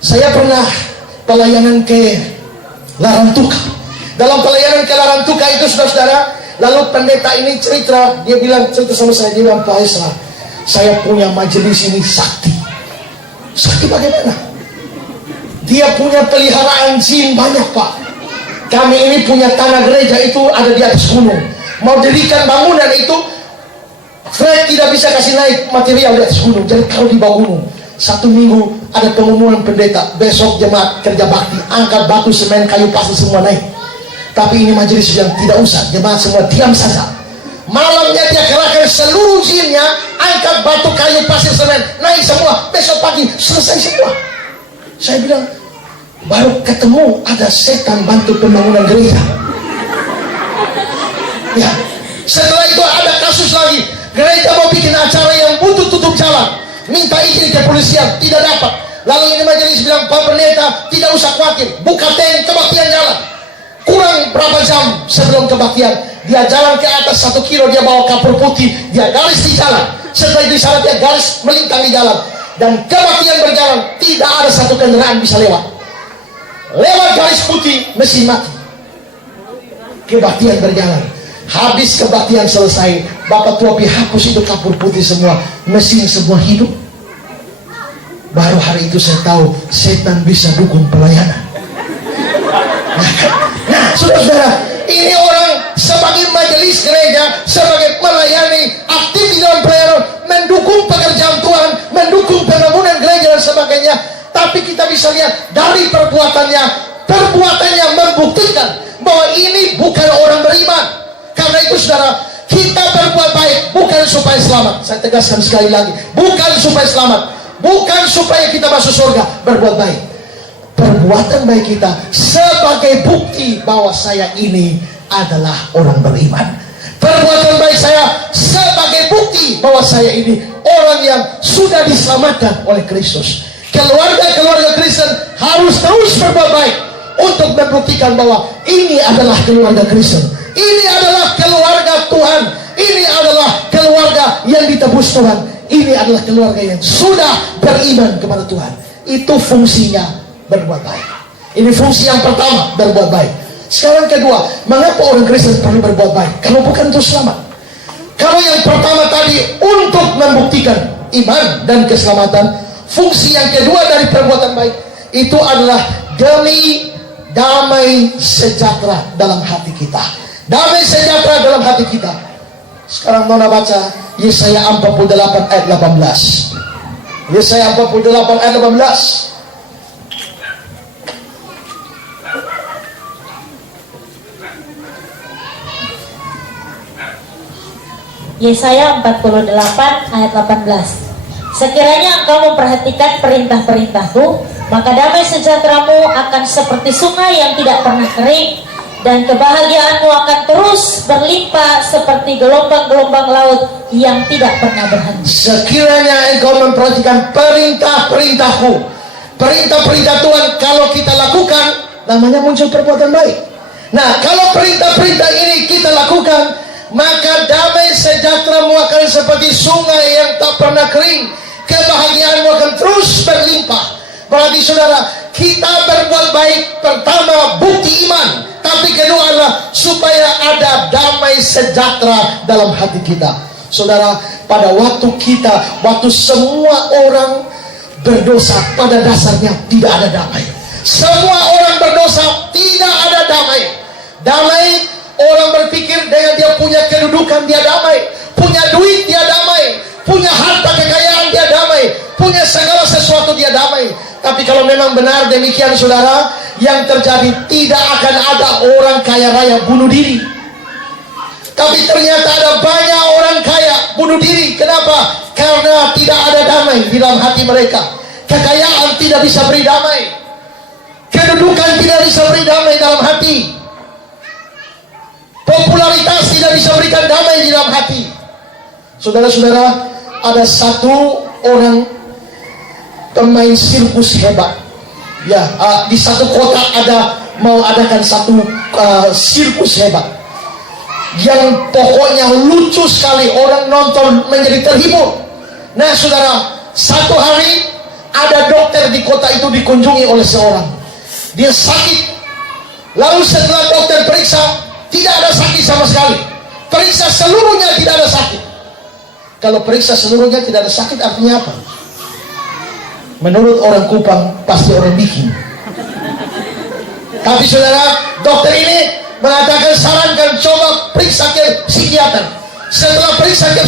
Saya pernah pelayanan ke Larantuka. Dalam pelayanan ke Larantuka itu saudara-saudara, lalu pendeta ini cerita sama saya, dia bilang, Pak Esra, saya punya majelis ini sakti. Sakti bagaimana? Dia punya peliharaan jin banyak, Pak. Kami ini punya tanah gereja itu ada di atas gunung. Mau dirikan bangunan itu, Fred tidak bisa kasih naik material di atas gunung. Jadi kalau di bawah gunung, 1 minggu ada pengumuman pendeta, besok jemaat kerja bakti, angkat batu, semen, kayu, pasir semua naik. Tapi ini majelis yang tidak usah, jemaat semua diam saja. Malamnya dia kerahkan seluruh jinnya, angkat batu, kayu, pasir, semen, naik semua. Besok pagi selesai semua. Saya bilang, baru ketemu ada setan bantu pembangunan gereja. Ya, setelah itu ada kasus lagi. Gereja mau bikin acara yang butuh tutup jalan, minta izin ke polisian, tidak dapat. Lalu ini majelis bilang, Pak Pendeta tidak usah khawatir, buka tank, kebaktian jalan. Kurang berapa jam sebelum kebaktian, dia jalan ke atas 1 kilo, dia bawa kapur putih, dia garis di jalan. Setelah itu disana dia garis melintang di jalan, dan kebaktian berjalan, tidak ada satu kendaraan bisa lewat. Lewat garis putih, mesin mati. Kebaktian berjalan. Habis kebaktian selesai, Bapak tua hapus itu kapur putih semua, mesin semua hidup. Baru hari itu saya tahu setan bisa dukung pelayanan. Nah, saudara-saudara, ini orang sebagai majelis gereja, sebagai melayani, aktif di dalam pelayanan, mendukung pekerjaan Tuhan, mendukung pembangunan gereja dan sebagainya. Tapi kita bisa lihat dari perbuatannya membuktikan bahwa ini bukan orang beriman. Karena itu saudara, kita berbuat baik bukan supaya selamat. Saya tegaskan sekali lagi, bukan supaya selamat, bukan supaya kita masuk surga. Berbuat baik, perbuatan baik kita sebagai bukti bahwa saya ini adalah orang beriman. Perbuatan baik saya sebagai bukti bahwa saya ini orang yang sudah diselamatkan oleh Kristus. Keluarga-keluarga Kristen harus terus berbuat baik untuk membuktikan bahwa ini adalah keluarga Kristen, ini adalah keluarga Tuhan, ini adalah keluarga yang ditebus Tuhan, ini adalah keluarga yang sudah beriman kepada Tuhan. Itu fungsinya berbuat baik. Ini fungsi yang pertama, berbuat baik. Sekarang kedua, mengapa orang Kristen perlu berbuat baik? Kalau bukan untuk selamat. Kalau yang pertama tadi untuk membuktikan iman dan keselamatan, fungsi yang kedua dari perbuatan baik itu adalah demi damai sejahtera dalam hati kita. Damai sejahtera dalam hati kita. Sekarang Nona baca Yesaya 48 ayat 18. Yesaya 48 ayat 18. Yesaya 48 ayat 18. Sekiranya engkau memperhatikan perintah-perintahku, maka damai sejahteramu akan seperti sungai yang tidak pernah kering, dan kebahagiaanmu akan terus berlimpah seperti gelombang-gelombang laut yang tidak pernah berhenti. Sekiranya engkau memperhatikan perintah-perintahku, perintah-perintah Tuhan, kalau kita lakukan, namanya muncul perbuatan baik. Nah, kalau perintah-perintah ini kita lakukan, maka damai sejahteramu akan seperti sungai yang tak pernah kering, kebahagiaanmu akan terus berlimpah. Berarti saudara, kita berbuat baik, pertama bukti iman, tapi kedua adalah supaya ada damai sejahtera dalam hati kita. Saudara, pada waktu semua orang berdosa, pada dasarnya tidak ada damai. Semua orang berdosa, tidak ada damai. Damai, orang berpikir dengan dia punya kedudukan dia damai, punya duit dia damai, punya harta kekayaan dia damai, punya segala sesuatu dia damai. Tapi kalau memang benar demikian saudara, yang terjadi tidak akan ada orang kaya raya bunuh diri. Tapi ternyata ada banyak orang kaya bunuh diri. Kenapa? Karena tidak ada damai di dalam hati mereka. Kekayaan tidak bisa beri damai, kedudukan tidak bisa beri damai dalam hati, popularitas tidak bisa berikan damai di dalam hati. Saudara-saudara, ada satu orang pemain sirkus hebat. Ya, di satu kota mau adakan satu sirkus hebat yang pokoknya lucu sekali, orang nonton menjadi terhibur. Nah saudara, satu hari ada dokter di kota itu dikunjungi oleh seorang. Dia sakit. Lalu setelah dokter periksa, tidak ada sakit sama sekali. Periksa seluruhnya, tidak ada sakit. Kalau periksa seluruhnya tidak ada sakit, artinya apa? Menurut orang Kupang, pasti orang bikin. Tapi saudara, dokter ini mengatakan, sarankan coba periksa ke psikiater. Setelah periksa ke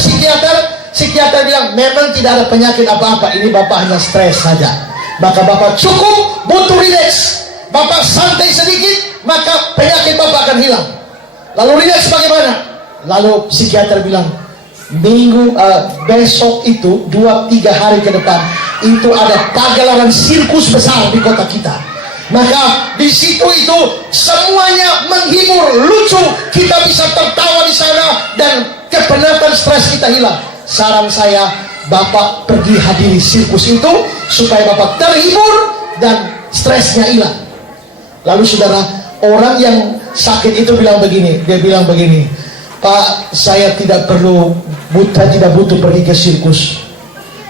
psikiater bilang, memang tidak ada penyakit apa-apa, ini bapak hanya stres saja. Maka bapak cukup butuh rileks. Bapak santai sedikit, maka penyakit bapak akan hilang. Lalu rileks bagaimana? Lalu psikiater bilang, besok itu 2-3 hari ke depan itu ada pagelaran sirkus besar di kota kita. Maka di situ itu semuanya menghibur, lucu, kita bisa tertawa di sana dan kepenatan stres kita hilang. Saran saya, bapak pergi hadiri sirkus itu supaya bapak terhibur dan stresnya hilang. Lalu saudara, orang yang sakit itu bilang begini, dia bilang begini, Pak, saya tidak butuh pergi ke sirkus.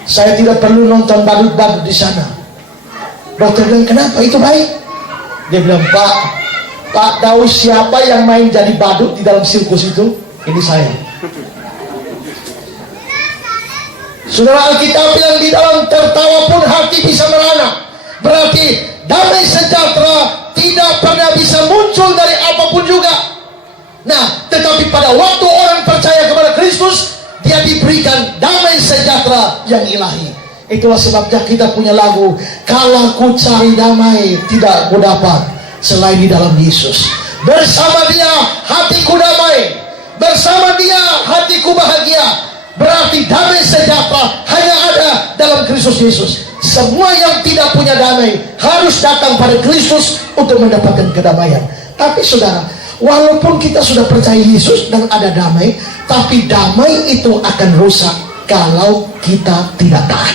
Saya tidak perlu nonton badut-badut di sana. Dokter bilang, kenapa? Itu baik. Dia bilang, Pak tahu siapa yang main jadi badut di dalam sirkus itu? Ini saya. Saudara, Alkitab bilang di dalam tertawa pun hati bisa merana. Berarti damai sejahtera tidak pernah bisa muncul dari apapun juga. Nah, tetapi pada waktu orang percaya kepada Kristus, dia diberikan damai sejahtera yang ilahi. Itulah sebabnya kita punya lagu, kalau ku cari damai tidak ku dapat selain di dalam Yesus. Bersama dia hatiku damai, bersama dia hatiku bahagia. Berarti damai sejahtera hanya ada dalam Kristus Yesus. Semua yang tidak punya damai harus datang pada Kristus untuk mendapatkan kedamaian. Tapi saudara, walaupun kita sudah percaya Yesus dan ada damai, tapi damai itu akan rusak kalau kita tidak taat.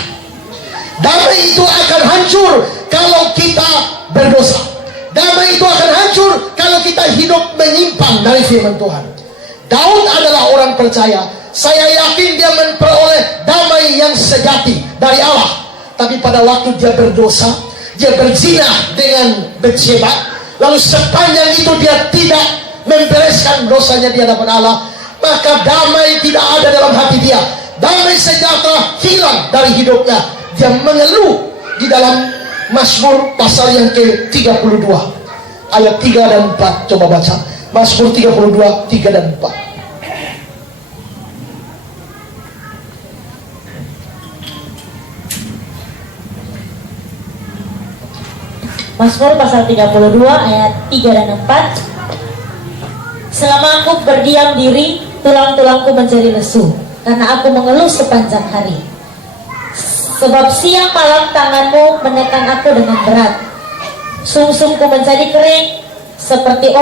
Damai itu akan hancur kalau kita berdosa. Damai itu akan hancur kalau kita hidup menyimpang dari firman Tuhan. Daud adalah orang percaya. Saya yakin dia memperoleh damai yang sejati dari Allah. Tapi pada waktu dia berdosa, dia berzina dengan Batsheba, lalu sepanjang itu dia tidak membereskan dosanya di hadapan Allah, maka damai tidak ada dalam hati dia. Damai sejahtera hilang dari hidupnya. Dia mengeluh di dalam Mazmur pasal yang ke-32 ayat 3 dan 4. Coba baca Mazmur 32 3 dan 4. Mazmur pasal 32 ayat 3 dan 4. Selama aku berdiam diri, tulang-tulangku menjadi lesu karena aku mengeluh sepanjang hari. Sebab siang malam tanganmu menekan aku dengan berat. Sumsumku menjadi kering seperti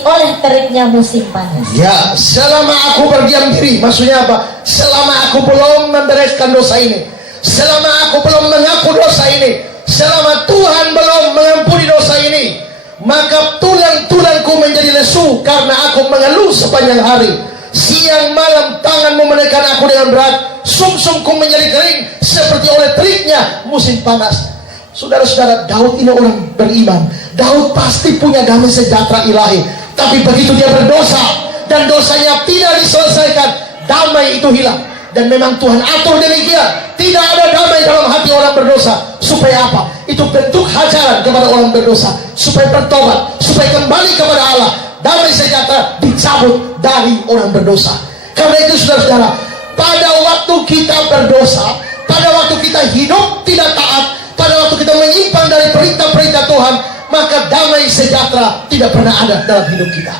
oleh teriknya musim panas. Ya, selama aku berdiam diri, maksudnya apa? Selama aku belum membereskan dosa ini, selama aku belum mengaku dosa ini, selama Tuhan belum mengampuni dosa ini, maka tulang-tulangku menjadi lesu karena aku mengeluh sepanjang hari. Siang malam tanganmu menekan aku dengan berat, sumsumku menjadi kering seperti oleh teriknya musim panas. Saudara-saudara, Daud ini orang beriman. Daud pasti punya damai sejahtera ilahi. Tapi begitu dia berdosa dan dosanya tidak diselesaikan, damai itu hilang. Dan memang Tuhan atur demikian. Tidak ada damai dalam hati orang berdosa. Supaya apa? Itu bentuk hajaran kepada orang berdosa, supaya bertobat, supaya kembali kepada Allah. Damai sejahtera dicabut dari orang berdosa. Karena itu saudara-saudara, pada waktu kita berdosa, pada waktu kita hidup tidak taat, pada waktu kita menyimpang dari perintah-perintah Tuhan, maka damai sejahtera tidak pernah ada dalam hidup kita.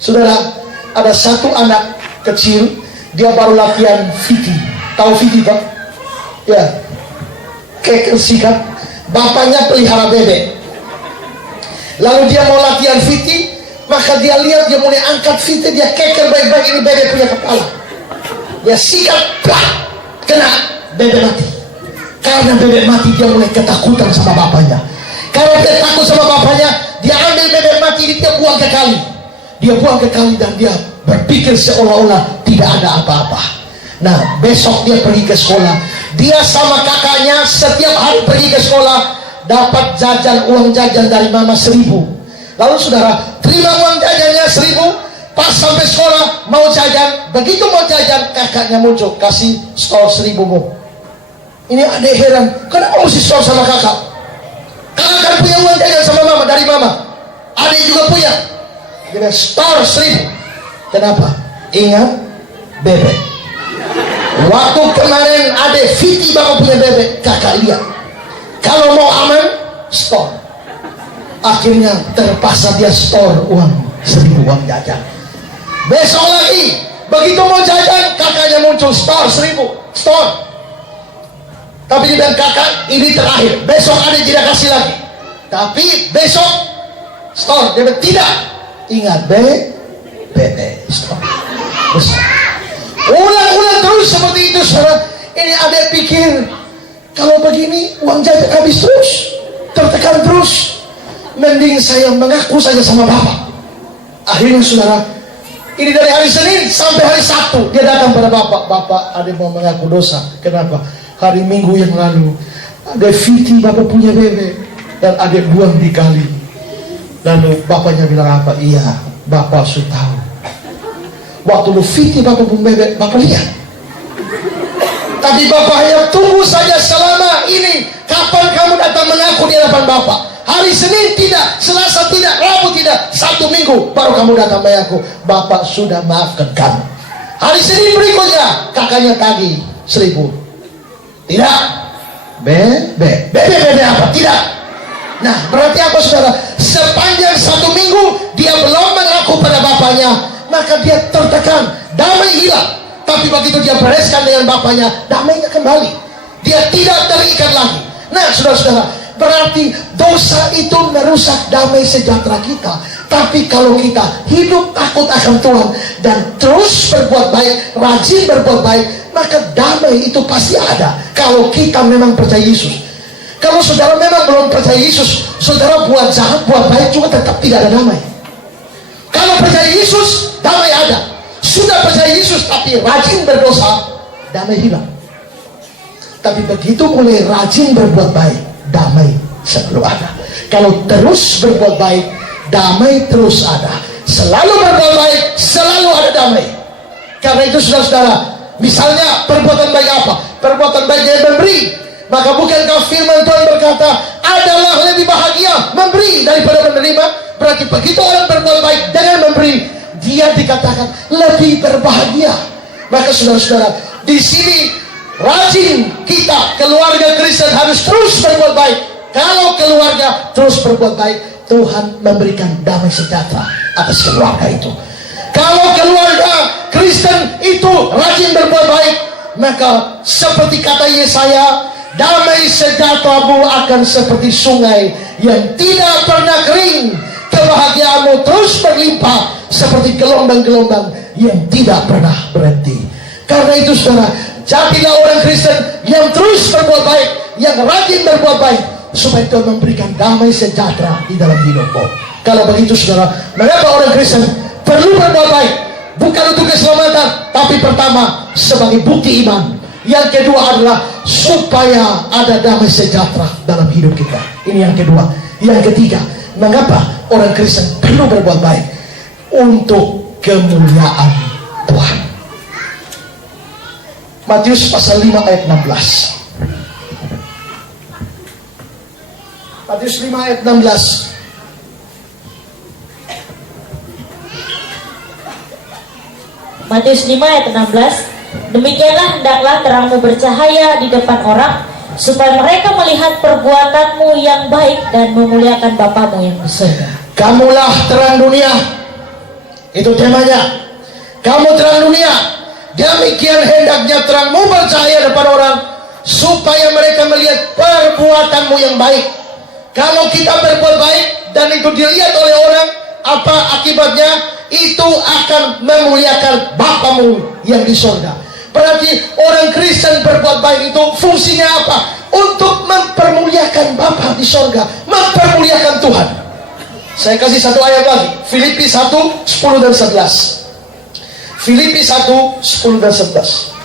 Saudara, ada satu anak kecil, dia baru latihan VT. Tahu VT, Pak? Ya, keker sikat. Bapaknya pelihara bebek. Lalu dia mau latihan VT, maka dia lihat, dia mulai angkat VT, dia keker baik-baik, ini bebek punya kepala. Dia sikat, plak, kena, bebek mati. Karena bebek mati, dia mulai ketakutan sama bapaknya. Karena dia takut sama bapaknya, dia ambil bebek mati ini, dia buang ke kali. Dia buang ke kali dan dia berpikir seolah-olah tidak ada apa-apa. Nah, besok dia pergi ke sekolah. Dia sama kakaknya setiap hari pergi ke sekolah, dapat jajan, uang jajan dari mama 1.000. Lalu saudara, terima uang jajannya 1.000, pas sampai sekolah mau jajan, begitu mau jajan kakaknya muncul, kasih store 1.000 mu. Ini adek heran, kenapa mesti store sama kakak? Kakak kan punya uang jajan sama mama, dari mama. Adek juga punya. Dia store 1.000. Kenapa? Ingat bebek. Waktu kemarin adek Viti bapak punya bebek, kakak lihat. Kalau mau aman, store. Akhirnya terpaksa dia store uang 1.000 uang jajan. Besok lagi, begitu mau jajan, kakaknya muncul, store 1.000, store. Tapi dia bilang, kakak ini terakhir, besok ada tidak kasih lagi. Tapi besok store. Dia bilang, tidak. Ingat bebek store. Ulang-ulang terus seperti itu, saudara. Ini adek pikir, kalau begini uang jajan habis terus, tertekan terus, mending saya mengaku saja sama bapak. Akhirnya saudara, ini dari hari Senin sampai hari Sabtu dia datang pada bapak. Bapak, adek mau mengaku dosa. Kenapa? Hari Minggu yang lalu adek Viti bapak punya bebek dan adek buang di kali. Lalu bapaknya bilang apa? Iya, bapak sudah tahu. Waktu lu Viti bapak punya bebek, bapak lihat. Tapi bapak hanya tunggu saja selama ini. Kapan kamu datang mengaku di hadapan bapak? Hari Senin tidak, Selasa tidak, Rabu tidak, Sabtu Minggu baru kamu datang mengaku. Bapak sudah maafkan kamu. Hari Senin berikutnya kakaknya tagih 1.000. Tidak. Bebek apa? Tidak. Nah, berarti apa saudara? Sepanjang 1 minggu dia belum mengaku pada bapaknya, maka dia tertekan, damai hilang. Tapi begitu dia bereskan dengan bapaknya, damainya kembali. Dia tidak terikat lagi. Nah, saudara-saudara, berarti dosa itu merusak damai sejahtera kita. Tapi kalau kita hidup takut akan Tuhan dan terus berbuat baik, rajin berbuat baik, maka damai itu pasti ada. Kalau kita memang percaya Yesus. Kalau saudara memang belum percaya Yesus, saudara buat jahat, buat baik juga tetap tidak ada damai. Kalau percaya Yesus, damai ada. Sudah percaya Yesus tapi rajin berdosa, damai hilang. Tapi begitu mulai rajin berbuat baik, damai selalu ada. Kalau terus berbuat baik, damai terus ada. Selalu berbuat baik, selalu ada damai. Karena itu saudara-saudara, misalnya perbuatan baik apa? Perbuatan baik yang memberi. Maka bukankah firman Tuhan berkata, adalah lebih bahagia memberi daripada menerima? Berarti begitu orang berbuat baik dengan memberi, dia dikatakan lebih berbahagia. Maka saudara-saudara, di sini rajin kita, keluarga Kristen harus terus berbuat baik. Kalau keluarga terus berbuat baik, Tuhan memberikan damai sejahtera atas keluarga itu. Kalau keluarga Kristen itu rajin berbuat baik, maka seperti kata Yesaya, damai sejahtera-Mu akan seperti sungai yang tidak pernah kering. Kebahagiaanmu terus berlimpah seperti gelombang-gelombang yang tidak pernah berhenti. Karena itu saudara, jadilah orang Kristen yang terus berbuat baik, yang rajin berbuat baik, supaya Tuhan memberikan damai sejahtera di dalam hidupmu. Kalau begitu saudara, mengapa orang Kristen perlu berbuat baik? Bukan untuk keselamatan, tapi pertama sebagai bukti iman. Yang kedua adalah supaya ada damai sejahtera dalam hidup kita. Ini yang kedua. Yang ketiga, mengapa orang Kristen perlu berbuat baik? Untuk kemuliaan Tuhan. Matius pasal 5 ayat 16. Matius 5 ayat 16. Matius 5 ayat 16. Demikianlah hendaklah terangmu bercahaya di depan orang, supaya mereka melihat perbuatanmu yang baik dan memuliakan Bapamu yang di surga. Kamulah terang dunia. Itu temanya. Kamu terang dunia. Demikian hendaknya terangmu bercahaya depan orang, supaya mereka melihat perbuatanmu yang baik. Kalau kita berbuat baik dan itu dilihat oleh orang, apa akibatnya? Itu akan memuliakan Bapamu yang di surga. Berarti orang Kristen berbuat baik itu fungsinya apa? Untuk mempermuliakan Bapa di surga, mempermuliakan Tuhan. Saya kasih satu ayat lagi, Filipi 1, 10 dan 11. Filipi 1, 10 dan 11.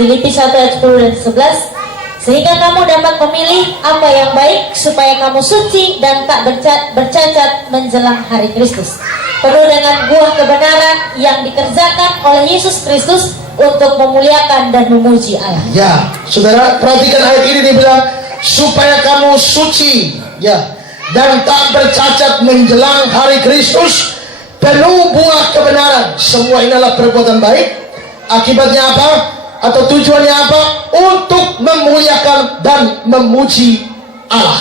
Filipi 1 ayat 10 dan 11. Sehingga kamu dapat memilih apa yang baik, supaya kamu suci dan tak bercacat menjelang hari Kristus, penuh dengan buah kebenaran yang dikerjakan oleh Yesus Kristus untuk memuliakan dan memuji Allah. Ya, saudara, perhatikan ayat ini dibilang supaya kamu suci, ya, dan tak bercacat menjelang hari Kristus, penuh buah kebenaran. Semua ini adalah perbuatan baik. Akibatnya apa? Atau tujuannya apa? Untuk memuliakan dan memuji Allah.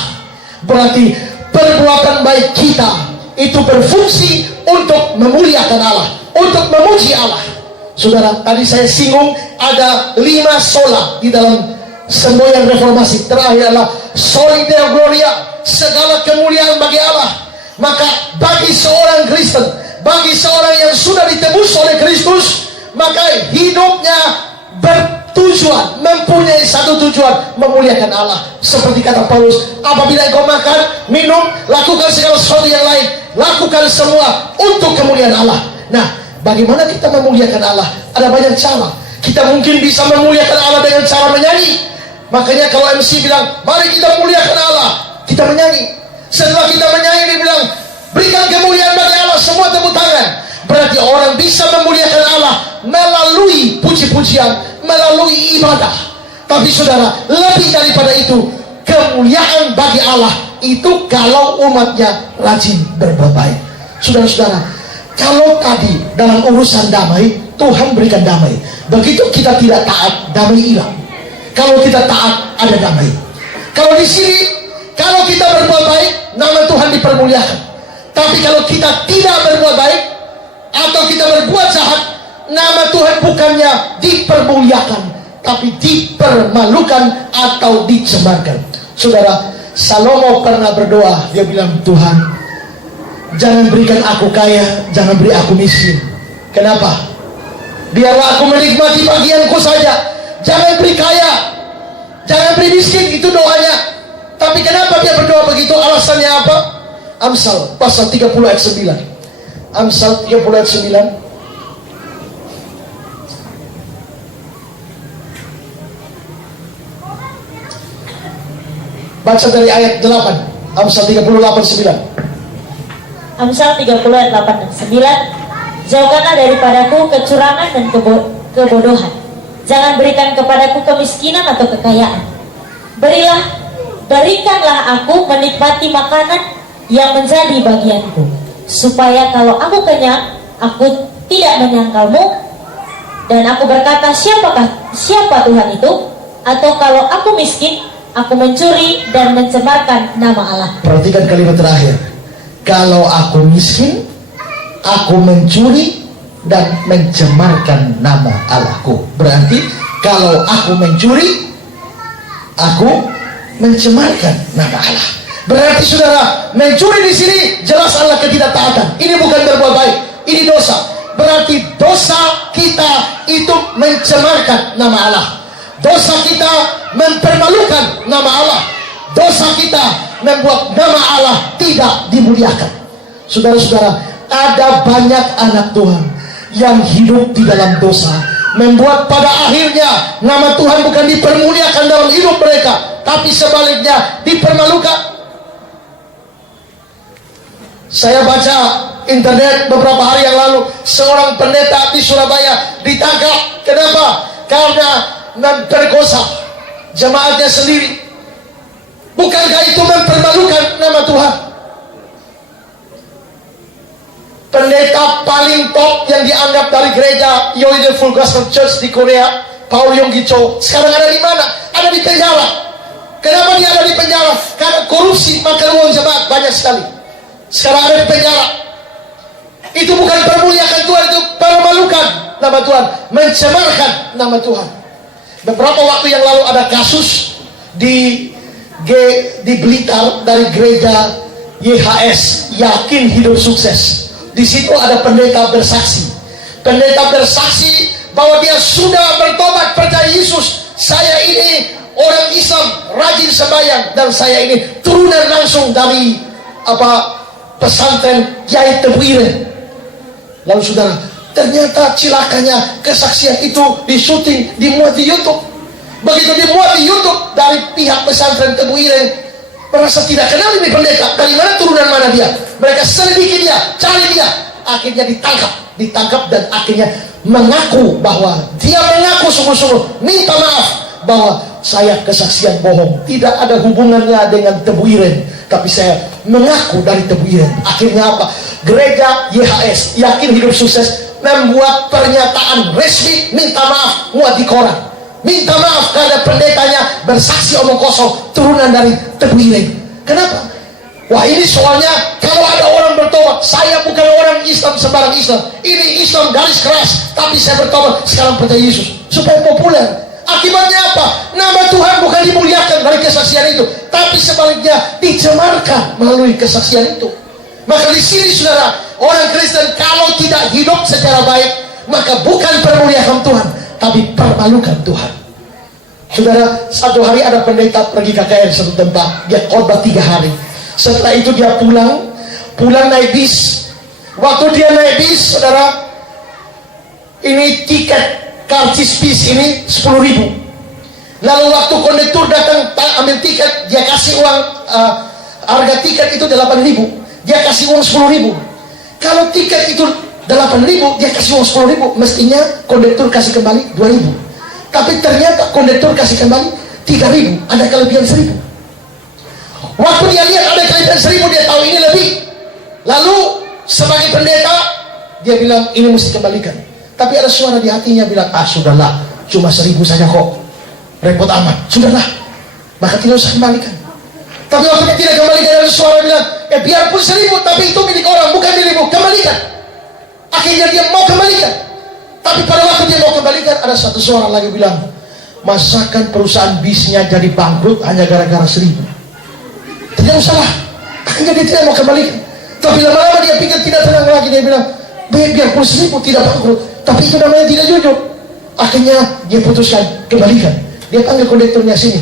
Berarti perbuatan baik kita itu berfungsi untuk memuliakan Allah, untuk memuji Allah. Saudara, tadi saya singgung ada 5 sola di dalam semboyan reformasi. Terakhir adalah soli deo gloria, segala kemuliaan bagi Allah. Maka bagi seorang Kristen, bagi seorang yang sudah ditebus oleh Kristus, maka hidupnya bertujuan, mempunyai satu tujuan, memuliakan Allah. Seperti kata Paulus, apabila engkau makan, minum, lakukan segala sesuatu yang lain, lakukan semua untuk kemuliaan Allah. Nah, bagaimana kita memuliakan Allah? Ada banyak cara. Kita mungkin bisa memuliakan Allah dengan cara menyanyi. Makanya kalau MC bilang, mari kita muliakan Allah, kita menyanyi. Setelah kita menyanyi, dia bilang, berikan kemuliaan bagi Allah, semua tepuk tangan. Berarti orang bisa memuliakan Allah melalui puji-pujian, melalui ibadah. Tapi saudara, lebih daripada itu, kemuliaan bagi Allah itu kalau umatnya rajin berbuat baik. Saudara-saudara, kalau tadi dalam urusan damai, Tuhan berikan damai. Begitu kita tidak taat, damai hilang. Kalau kita taat, ada damai. Kalau di sini, kalau kita berbuat baik, nama Tuhan dipermuliakan. Tapi kalau kita tidak berbuat baik, atau kita berbuat jahat, nama Tuhan bukannya dipermuliakan, tapi dipermalukan atau dicembarkan. Saudara, Salomo pernah berdoa, dia bilang, Tuhan, jangan berikan aku kaya, jangan beri aku miskin. Kenapa? Biarlah aku menikmati bagianku saja, jangan beri kaya, jangan beri miskin. Itu doanya. Tapi kenapa dia berdoa begitu? Alasannya apa? Amsal pasal 30 ayat 9. Amsal 30 ayat 9. Baca dari ayat 8. Amsal 38 9. Amsal 30 ayat 8 dan 9. Jauhkanlah daripadaku kecurangan dan kebodohan. Jangan berikan kepadaku kemiskinan atau kekayaan. Berikanlah aku menikmati makanan yang menjadi bagianku, supaya kalau aku kenyang, aku tidak menyangkalmu, dan aku berkata, siapa Tuhan itu? Atau kalau aku miskin, aku mencuri dan mencemarkan nama Allah. Perhatikan kalimat terakhir. Kalau aku miskin, aku mencuri dan mencemarkan nama Allahku. Berarti kalau aku mencuri, aku mencemarkan nama Allah. Berarti saudara, mencuri di sini jelas Allah ketidaktaatan. Ini bukan berbuat baik, ini dosa. Berarti dosa kita itu mencemarkan nama Allah. Dosa kita mempermalukan nama Allah. Dosa kita membuat nama Allah tidak dimuliakan. Saudara-saudara, ada banyak anak Tuhan yang hidup di dalam dosa, membuat pada akhirnya nama Tuhan bukan dipermuliakan dalam hidup mereka, tapi sebaliknya dipermalukan. Saya baca internet beberapa hari yang lalu, seorang pendeta di Surabaya ditangkap. Kenapa? Karena memperkosa jemaatnya sendiri. Bukankah itu mempermalukan nama Tuhan? Pendeta paling top yang dianggap dari gereja Yoide Full Gospel Church di Korea, Paul Yong Gi Cho, sekarang ada di mana? Ada di penjara. Kenapa dia ada di penjara? Karena korupsi makan uang jemaat banyak sekali. Sekarang ada di penjara. Itu bukan permuliakan Tuhan, itu permalukan nama Tuhan, mencemarkan nama Tuhan. Beberapa waktu yang lalu ada kasus di Blitar dari gereja YHS, Yakin Hidup Sukses. Di situ ada pendeta bersaksi. Pendeta bersaksi bahwa dia sudah bertobat percaya Yesus. Saya ini orang Islam, rajin sembahyang, dan saya ini turunan langsung dari pesantren Kiai Tebu Ireng. Lalu saudara, ternyata cilakanya kesaksian itu disyuting, dimuat di YouTube. Begitu dimuat di YouTube, dari pihak pesantren Tebu Ireng merasa tidak kenal ini pendeta, dari mana turunan mana dia. Mereka selidiki dia, cari dia, akhirnya ditangkap dan akhirnya mengaku bahwa dia mengaku sungguh-sungguh minta maaf bahwa saya kesaksian bohong, tidak ada hubungannya dengan Tebu Ireng, tapi saya mengaku dari Tebu Ireng. Akhirnya apa? Gereja YHS, Yakin Hidup Sukses, membuat pernyataan resmi minta maaf, muat di koran, minta maaf karena pendetanya bersaksi omong kosong, turunan dari Tebu Ireng. Kenapa? Wah, ini soalnya kalau ada orang bertobat, saya bukan orang Islam sembarang Islam, ini Islam garis keras, tapi saya bertobat sekarang percaya Yesus supaya populer. Akibatnya apa? Nama Tuhan bukan dimuliakan dari kesaksian itu, tapi sebaliknya dicemarkan melalui kesaksian itu. Maka di sini saudara, orang Kristen kalau tidak hidup secara baik, maka bukan permuliakan Tuhan, tapi permalukan Tuhan. Saudara, satu hari ada pendeta pergi KKR satu tempat, dia khotbah 3 hari. Setelah itu dia pulang naik bis. Waktu dia naik bis, saudara, ini tiket karcis bis ini 10.000. Lalu waktu kondektur datang ambil tiket, dia kasih uang, harga tiket itu 8.000, dia kasih uang 10.000. Kalau tiket itu 8.000, dia kasih uang 10.000, mestinya kondektur kasih kembali 2.000. Tapi ternyata kondektur kasih kembali 3.000, ada kelebihan 1.000. Waktu dia lihat ada kelebihan 1.000, dia tahu ini lebih. Lalu sebagai pendeta, dia bilang ini mesti kembalikan. Tapi ada suara di hatinya bilang, sudahlah, cuma 1.000 saja kok, repot amat, sudahlah, maka tidak usah kembalikan. Tapi waktu dia tidak kembalikan, ada suara bilang, biarpun 1.000, tapi itu milik orang, bukan milikmu, kembalikan. Akhirnya dia mau kembalikan. Tapi pada waktu dia mau kembalikan, ada satu suara lagi bilang, masakan perusahaan bisnya jadi bangkrut hanya gara-gara 1.000. Tidak usahlah, akhirnya dia tidak mau kembalikan. Tapi lama-lama dia pikir tidak tenang lagi, dia bilang, biarpun 1.000 tidak bangkrut, tapi itu namanya tidak jujur. Akhirnya dia putuskan kembalikan. Dia panggil kondekturnya, sini,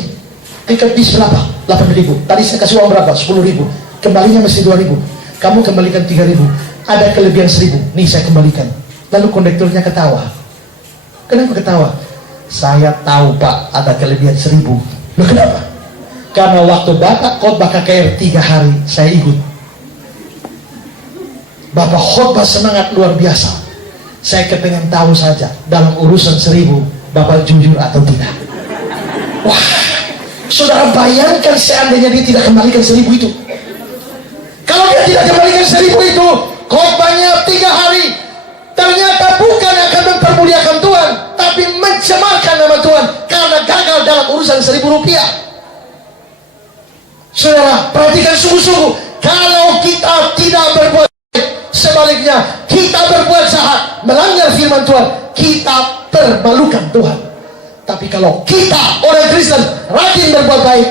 tiket bis berapa? 8.000. Tadi saya kasih uang berapa? 10.000. Kembalinya mesti 2.000. Kamu kembalikan 3.000. Ada kelebihan 1.000. Nih saya kembalikan. Lalu kondekturnya ketawa. Kenapa ketawa? Saya tahu Pak, ada kelebihan 1.000. Loh, kenapa? Karena waktu Bapak khotbah KKR 3 hari, saya ikut. Bapak khotbah semangat luar biasa. Saya kepengen tahu saja, dalam urusan 1.000, Bapak jujur atau tidak. Wah, saudara bayangkan seandainya dia tidak kembalikan 1.000 itu. Kalau dia tidak kembalikan 1.000 itu, khotbahnya 3 hari, ternyata bukan akan mempermuliakan Tuhan, tapi mencemarkan nama Tuhan, karena gagal dalam urusan 1.000 rupiah. Saudara, perhatikan sungguh-sungguh, Kalau kita tidak berbuat baik, sebaliknya kita berbuat jahat, melanggar firman Tuhan, kita permalukan Tuhan. Tapi kalau kita orang Kristen rajin berbuat baik,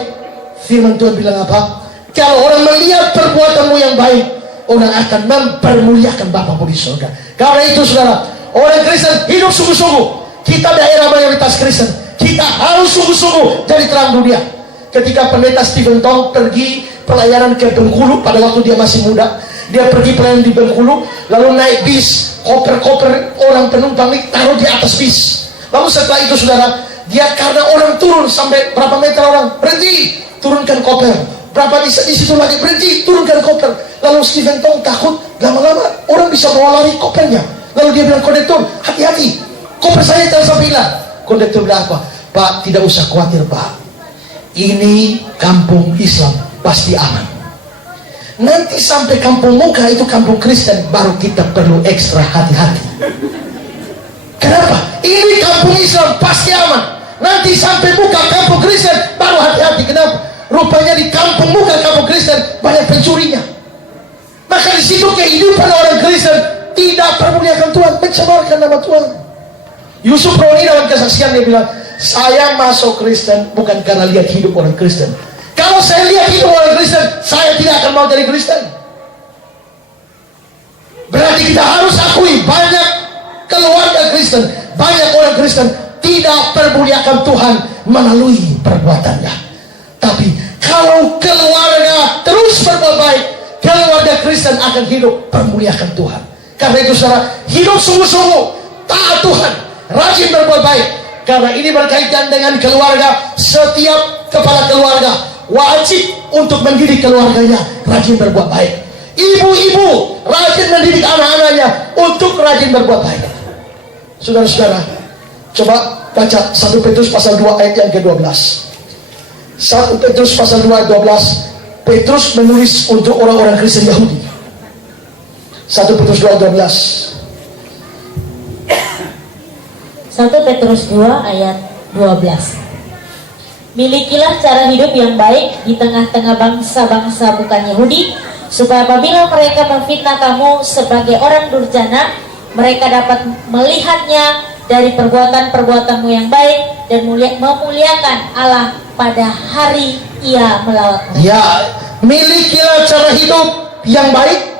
firman Tuhan bilang apa? Kalau orang melihat perbuatanmu yang baik, orang akan mempermuliakan Bapamu di surga. Karena itu saudara, orang Kristen hidup sungguh-sungguh. Kita daerah mayoritas Kristen, kita harus sungguh-sungguh jadi terang dunia. Ketika pendeta Stephen Tong pergi pelayanan ke Bengkulu pada waktu dia masih muda, dia pergi pelayanan di Bengkulu, lalu naik bis, koper-koper orang penumpang ini taruh di atas bis. Lalu setelah itu saudara, dia karena orang turun sampai berapa meter orang, berhenti, turunkan koper. Berapa di situ lagi, berhenti, turunkan koper. Lalu Stephen Tong takut, lama-lama orang bisa bawa lari kopernya. Lalu dia bilang, kondektur, hati-hati, koper saya jangan sampai hilang. Kondektur bilang apa? Pak, tidak usah khawatir Pak, ini kampung Islam, pasti aman. Nanti sampai kampung muka itu kampung Kristen, baru kita perlu ekstra hati-hati. Kenapa? Ini kampung Islam, pasti aman. Nanti sampai muka kampung Kristen, baru hati-hati. Kenapa? Rupanya di kampung muka kampung Kristen banyak pencurinya. Maka di situ kehidupan orang Kristen tidak permuliakan Tuhan, mencemarkan nama Tuhan. Yusuf Roni dalam kesaksian dia bilang, saya masuk Kristen bukan karena lihat hidup orang Kristen. Kalau saya lihat hidup orang Kristen, saya tidak akan mau jadi Kristen. Berarti kita harus akui banyak keluarga Kristen, banyak orang Kristen tidak permuliakan Tuhan melalui perbuatannya. Tapi kalau keluarga terus berbuat baik, keluarga Kristen akan hidup permuliakan Tuhan. Karena itu saudara, hidup sungguh-sungguh, taat Tuhan, rajin berbuat baik. Karena ini berkaitan dengan keluarga. Setiap kepala keluarga wajib untuk mendidik keluarganya rajin berbuat baik. Ibu-ibu rajin mendidik anak-anaknya untuk rajin berbuat baik. Saudara-saudara, coba baca 1 Petrus pasal 2 ayat yang ke-12. 1 Petrus pasal 2 ayat 12. Petrus menulis untuk orang-orang Kristen Yahudi. 1 Petrus 2 ayat 12. 1 Petrus 2 ayat 12. Milikilah cara hidup yang baik di tengah-tengah bangsa-bangsa bukan Yahudi, supaya apabila mereka memfitnah kamu sebagai orang durjana, mereka dapat melihatnya dari perbuatan-perbuatanmu yang baik dan memuliakan Allah pada hari Ia melawat mereka. Ya, milikilah cara hidup yang baik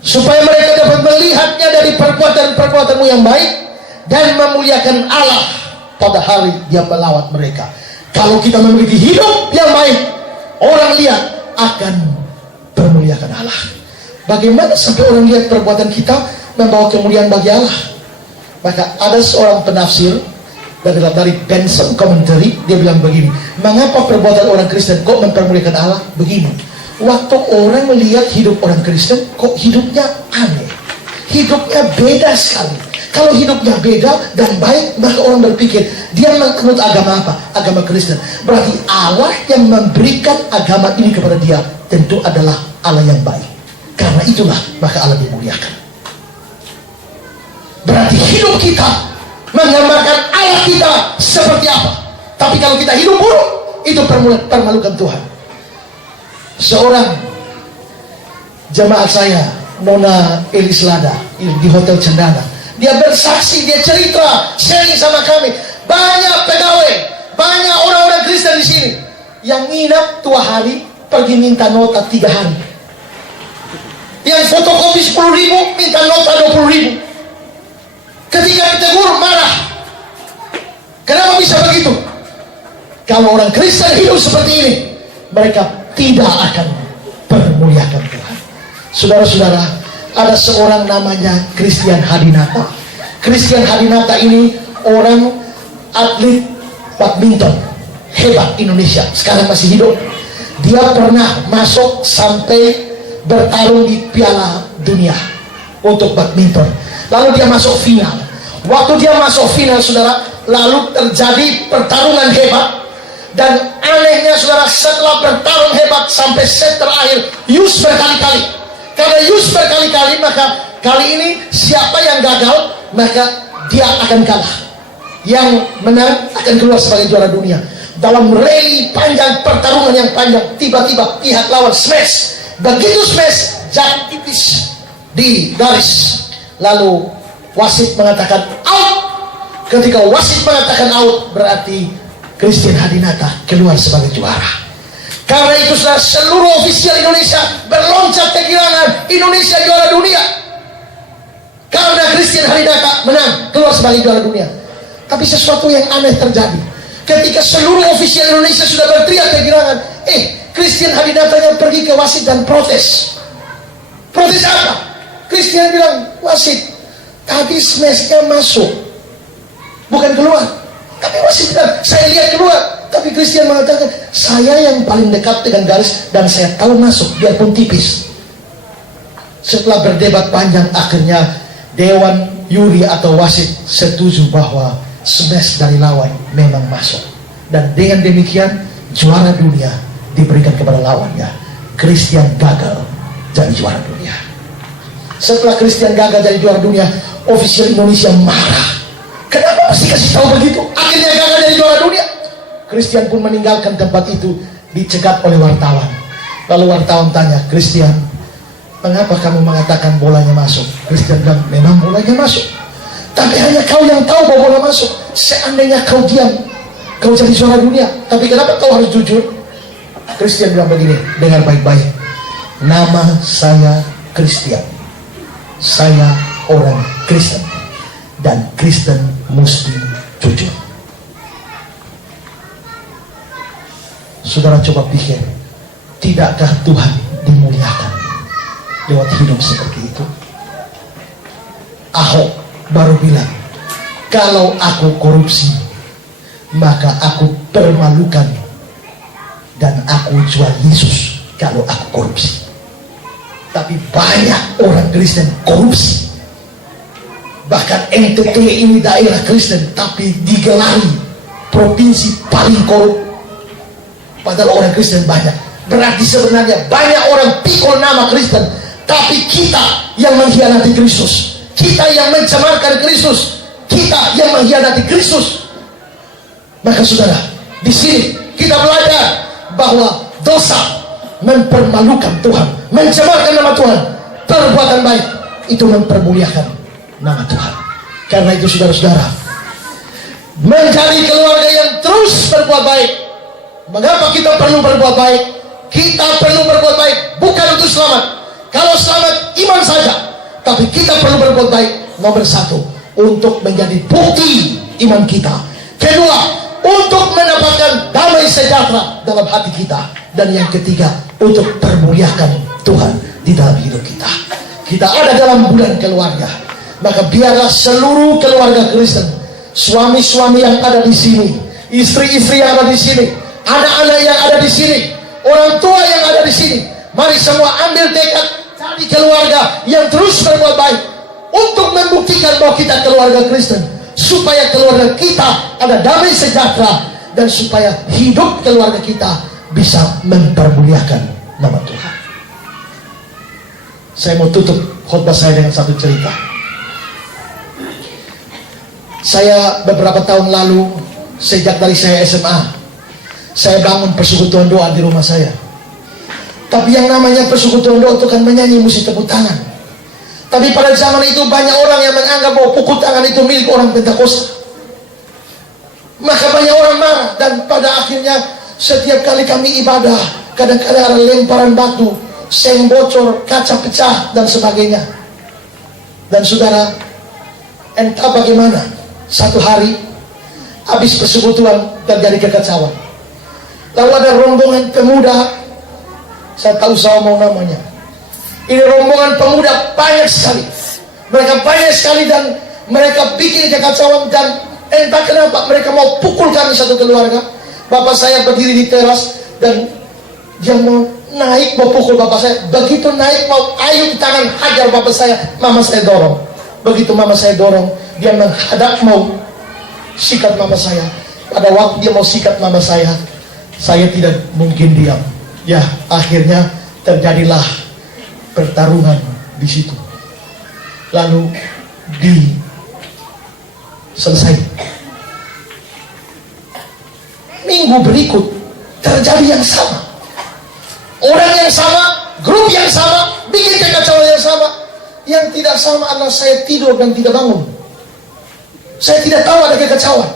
supaya mereka dapat melihatnya dari perbuatan-perbuatanmu yang baik dan memuliakan Allah pada hari Dia melawat mereka. Kalau kita memiliki hidup yang baik, orang lihat akan permuliakan Allah. Bagaimana sampai orang lihat perbuatan kita membawa kemuliaan bagi Allah? Maka ada seorang penafsir dari Benson Commentary, dia bilang begini, mengapa perbuatan orang Kristen kok mempermuliakan Allah? Begini, waktu orang melihat hidup orang Kristen, kok hidupnya aneh, hidupnya beda sekali. Kalau hidupnya beda dan baik, maka orang berpikir dia menganut agama apa? Agama Kristen. Berarti Allah yang memberikan agama ini kepada dia tentu adalah Allah yang baik. Karena itulah maka Allah dimuliakan. Berarti hidup kita menggambarkan Allah kita seperti apa. Tapi kalau kita hidup buruk, itu permalukan Tuhan. Seorang jemaat saya, Nona Elislada di Hotel Cendana, dia bersaksi, dia cerita, sharing sama kami. Banyak pegawai, banyak orang-orang Kristen di sini yang nginap 2 hari, pergi minta nota 3 hari. Yang fotokopi 10.000, minta nota 20.000. Ketika ditegur, marah. Kenapa bisa begitu? Kalau orang Kristen hidup seperti ini, mereka tidak akan permuliakan Tuhan. Saudara-saudara, ada seorang namanya Christian Hadinata. Christian Hadinata ini orang atlet badminton hebat Indonesia, sekarang masih hidup. Dia pernah masuk sampai bertarung di Piala Dunia untuk badminton. Lalu dia masuk final. Waktu dia masuk final, saudara, lalu terjadi pertarungan hebat. Dan anehnya, saudara, setelah bertarung hebat sampai set terakhir, use berkali-kali. Karena use berkali-kali, maka kali ini siapa yang gagal, maka dia akan kalah. Yang menang akan keluar sebagai juara dunia. dalam rally panjang, pertarungan yang panjang, tiba-tiba pihak lawan smash. Begitu smash, jatuh tipis di garis. Lalu wasit mengatakan out. Ketika wasit mengatakan out, berarti Christian Hadinata keluar sebagai juara. Karena itu seluruh ofisial Indonesia berloncat kegirangan, Indonesia juara dunia. Karena Christian Hadinata menang, keluar sebagai juara dunia. Tapi sesuatu yang aneh terjadi. Ketika seluruh ofisial Indonesia sudah berteriak kegirangan, Christian Hadinata yang pergi ke wasit dan protes. Protes apa? Christian bilang, wasit, tadi smashnya masuk, bukan keluar. Tapi wasit bilang, saya lihat keluar. Tapi Christian mengatakan, saya yang paling dekat dengan garis dan saya tahu masuk, biarpun tipis. Setelah berdebat panjang, akhirnya Dewan Juri atau wasit setuju bahwa smash dari lawan memang masuk. Dan dengan demikian, juara dunia diberikan kepada lawannya. Christian gagal jadi juara dunia. Setelah Christian gagal jadi juara dunia, ofisial Indonesia marah. Kenapa mesti kasih tahu begitu? Akhirnya gagal jadi juara dunia. Christian pun meninggalkan tempat itu, dicegat oleh wartawan. Lalu wartawan tanya, Christian, mengapa kamu mengatakan bolanya masuk? Christian bilang, memang bolanya masuk. Tapi hanya kau yang tahu bahwa bola masuk. Seandainya kau diam, kau jadi juara dunia. Tapi kenapa kau harus jujur? Christian bilang begini, dengar baik-baik. Nama saya Christian. Saya orang Kristen. Dan Kristen mesti jujur. Saudara coba pikir, tidakkah Tuhan dimuliakan lewat hidup seperti itu? Ahok baru bilang, kalau aku korupsi, maka aku permalukan dan aku jual Yesus kalau aku korupsi. Tapi banyak orang Kristen korupsi. Bahkan NTT ini daerah Kristen, tapi digelari provinsi paling korup. Padahal orang Kristen banyak. Berarti sebenarnya banyak orang pikul nama Kristen, tapi kita yang mengkhianati Kristus, kita yang mencemarkan Kristus, kita yang mengkhianati Kristus. Maka saudara, di sini kita belajar bahwa dosa mempermalukan Tuhan, mencemarkan nama Tuhan. Perbuatan baik itu mempermuliakan nama Tuhan. Karena itu saudara-saudara, menjadi keluarga yang terus berbuat baik. Mengapa kita perlu berbuat baik? Kita perlu berbuat baik bukan untuk selamat. Kalau selamat iman saja, tapi kita perlu berbuat baik. Nomor satu, untuk menjadi bukti iman kita. Kedua, untuk mendapatkan damai sejahtera dalam hati kita. Dan yang ketiga, untuk permuliakan Tuhan di dalam hidup kita. Kita ada dalam bulan keluarga, maka biarlah seluruh keluarga Kristen, suami-suami yang ada di sini, istri-istri yang ada di sini, anak-anak yang ada di sini, orang tua yang ada di sini, mari semua ambil tekad cari keluarga yang terus berbuat baik untuk membuktikan bahwa kita keluarga Kristen, supaya keluarga kita ada damai sejahtera dan supaya hidup keluarga kita bisa mempermuliakan nama Tuhan. Saya mau tutup khotbah saya dengan satu cerita. Saya beberapa tahun lalu, sejak dari saya SMA, saya bangun persekutuan doa di rumah saya. Tapi yang namanya persekutuan doa itu kan menyanyi mesti tepuk tangan. Tapi pada zaman itu banyak orang yang menganggap bahwa pukul tangan itu milik orang Pentakosta. Maka banyak orang marah, dan pada akhirnya setiap kali kami ibadah, kadang-kadang ada lemparan batu, seng bocor, kaca pecah, dan sebagainya. Dan saudara, entah bagaimana, satu hari habis persekutuan terjadi kekacauan. Lalu ada rombongan pemuda, saya tahu saya mau namanya. Ini rombongan pemuda banyak sekali. Mereka banyak sekali dan mereka bikin kekacauan, dan entah kenapa mereka mau pukul kami satu keluarga. Bapak saya berdiri di teras dan dia mau naik mau pukul bapak saya. Begitu naik mau ayun tangan hajar bapak saya, mama saya dorong. Begitu mama saya dorong, dia menghadap mau sikat mama saya. Pada waktu dia mau sikat mama saya tidak mungkin diam. Ya, akhirnya terjadilah pertarungan di situ. Lalu selesai. Minggu minggu berikut terjadi yang sama. Orang yang sama, grup yang sama, bikin kekacauan yang sama. Yang tidak sama adalah saya tidur dan tidak bangun. Saya tidak tahu ada kekacauan.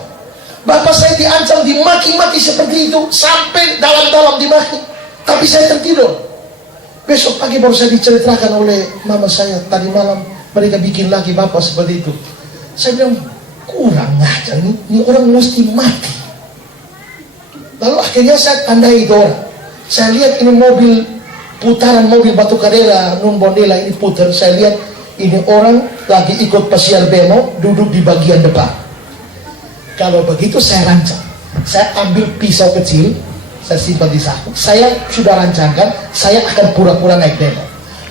Bapak saya diancam, dimaki-maki seperti itu, sampai dalam-dalam dimaki. Tapi saya tertidur. Besok pagi baru saya diceritakan oleh mama saya, tadi malam mereka bikin lagi bapak seperti itu. Saya bilang, kurang ajar, ini orang mesti mati. Lalu akhirnya saya tandai itu orang. Saya lihat ini mobil, putaran mobil Batu Kadera, Numbondela ini putar. Saya lihat ini orang lagi ikut pasial bemo, duduk di bagian depan. Kalau begitu saya rancang. Saya ambil pisau kecil, saya simpan di saku. Saya sudah rancangkan, saya akan pura-pura naik bemo.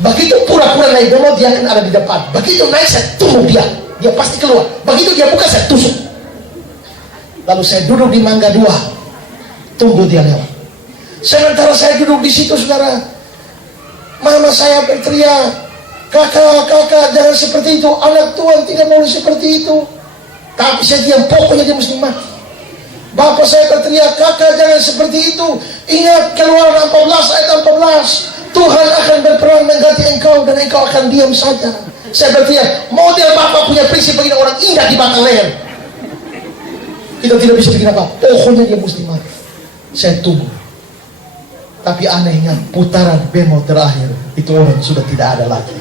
Begitu pura-pura naik bemo, dia akan ada di depan. Begitu naik, saya tunggu dia. Dia pasti keluar. Begitu dia buka, saya tusuk. Lalu saya duduk di Mangga 2, tunggu dia lewat. Sementara saya duduk di situ, saudara, mama saya berteriak, kakak, jangan seperti itu. Anak Tuhan tidak boleh seperti itu. Tapi saya diam, pokoknya dia mesti mati. Bapak saya berteriak, kakak jangan seperti itu. Ingat Keluaran 14 ayat 14. Tuhan akan berperang mengganti engkau dan engkau akan diam saja. Saya berteriak, model bapak punya prinsip begini, orang ingat di batang leher. Kita tidak bisa bikin apa, pokoknya dia mesti mati. Saya tunggu. Tapi anehnya putaran bemo terakhir itu orang sudah tidak ada lagi.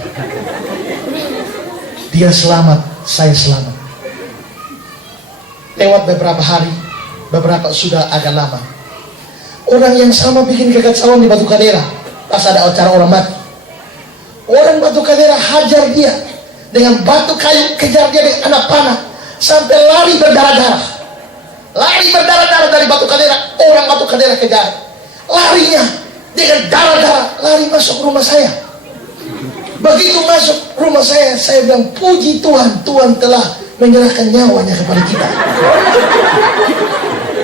Dia selamat, saya selamat. Lewat beberapa hari, beberapa sudah agak lama, orang yang sama bikin kekacauan di Batu Kadera. Pas ada acara orang mati, orang Batu Kadera hajar dia dengan batu kayu, kejar dia dengan anak panah sampai lari berdarah-darah. Lari berdarah-darah dari Batu Kadera. Orang Batu Kadera kejar, larinya dengan darah-darah, lari masuk rumah saya. Begitu masuk rumah saya bilang, puji Tuhan, Tuhan telah menyerahkan nyawanya kepada kita.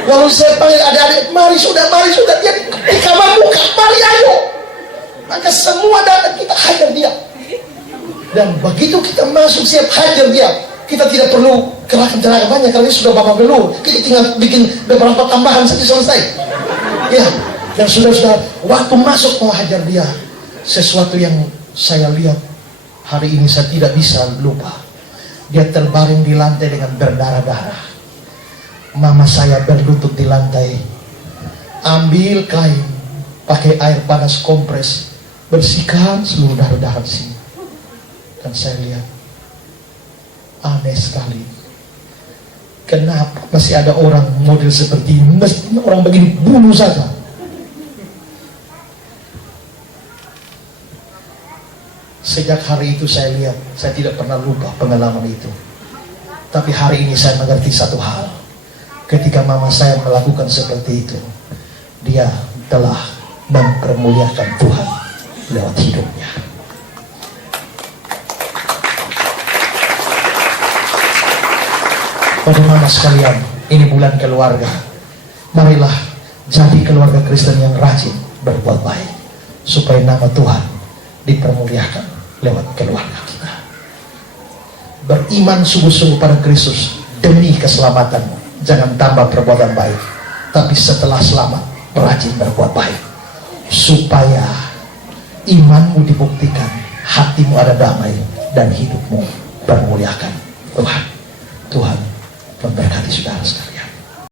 Lalu saya panggil adik-adik, mari sudah, dia di kamar buka, mari ayo. Maka semua datang, kita hajar dia. Dan begitu kita masuk siap hajar dia, kita tidak perlu kerahkan tenaga banyak karena ini sudah bapak belur. Kita tinggal bikin beberapa tambahan saja selesai. Ya, dan sudah waktu masuk mau hajar dia, sesuatu yang saya lihat hari ini saya tidak bisa lupa. Dia terbaring di lantai dengan berdarah-darah. Mama saya berlutut di lantai, ambil kain, pakai air panas kompres, bersihkan seluruh darah-darah sini. Dan saya lihat, aneh sekali. Kenapa masih ada orang model seperti ini? Mestinya orang begini bunuh saja. Sejak hari itu saya lihat, saya tidak pernah lupa pengalaman itu. Tapi hari ini saya mengerti satu hal. Ketika mama saya melakukan seperti itu, dia telah mempermuliakan Tuhan lewat hidupnya. Pada mama sekalian, ini bulan keluarga. Marilah jadi keluarga Kristen yang rajin berbuat baik, supaya nama Tuhan dipermuliakan lewat keluarga kita. Beriman sungguh-sungguh pada Kristus demi keselamatanmu. Jangan tambah perbuatan baik, tapi setelah selamat rajin berbuat baik, supaya imanmu dibuktikan, hatimu ada damai, dan hidupmu bermuliakan Tuhan. Tuhan memberkati saudara sekalian.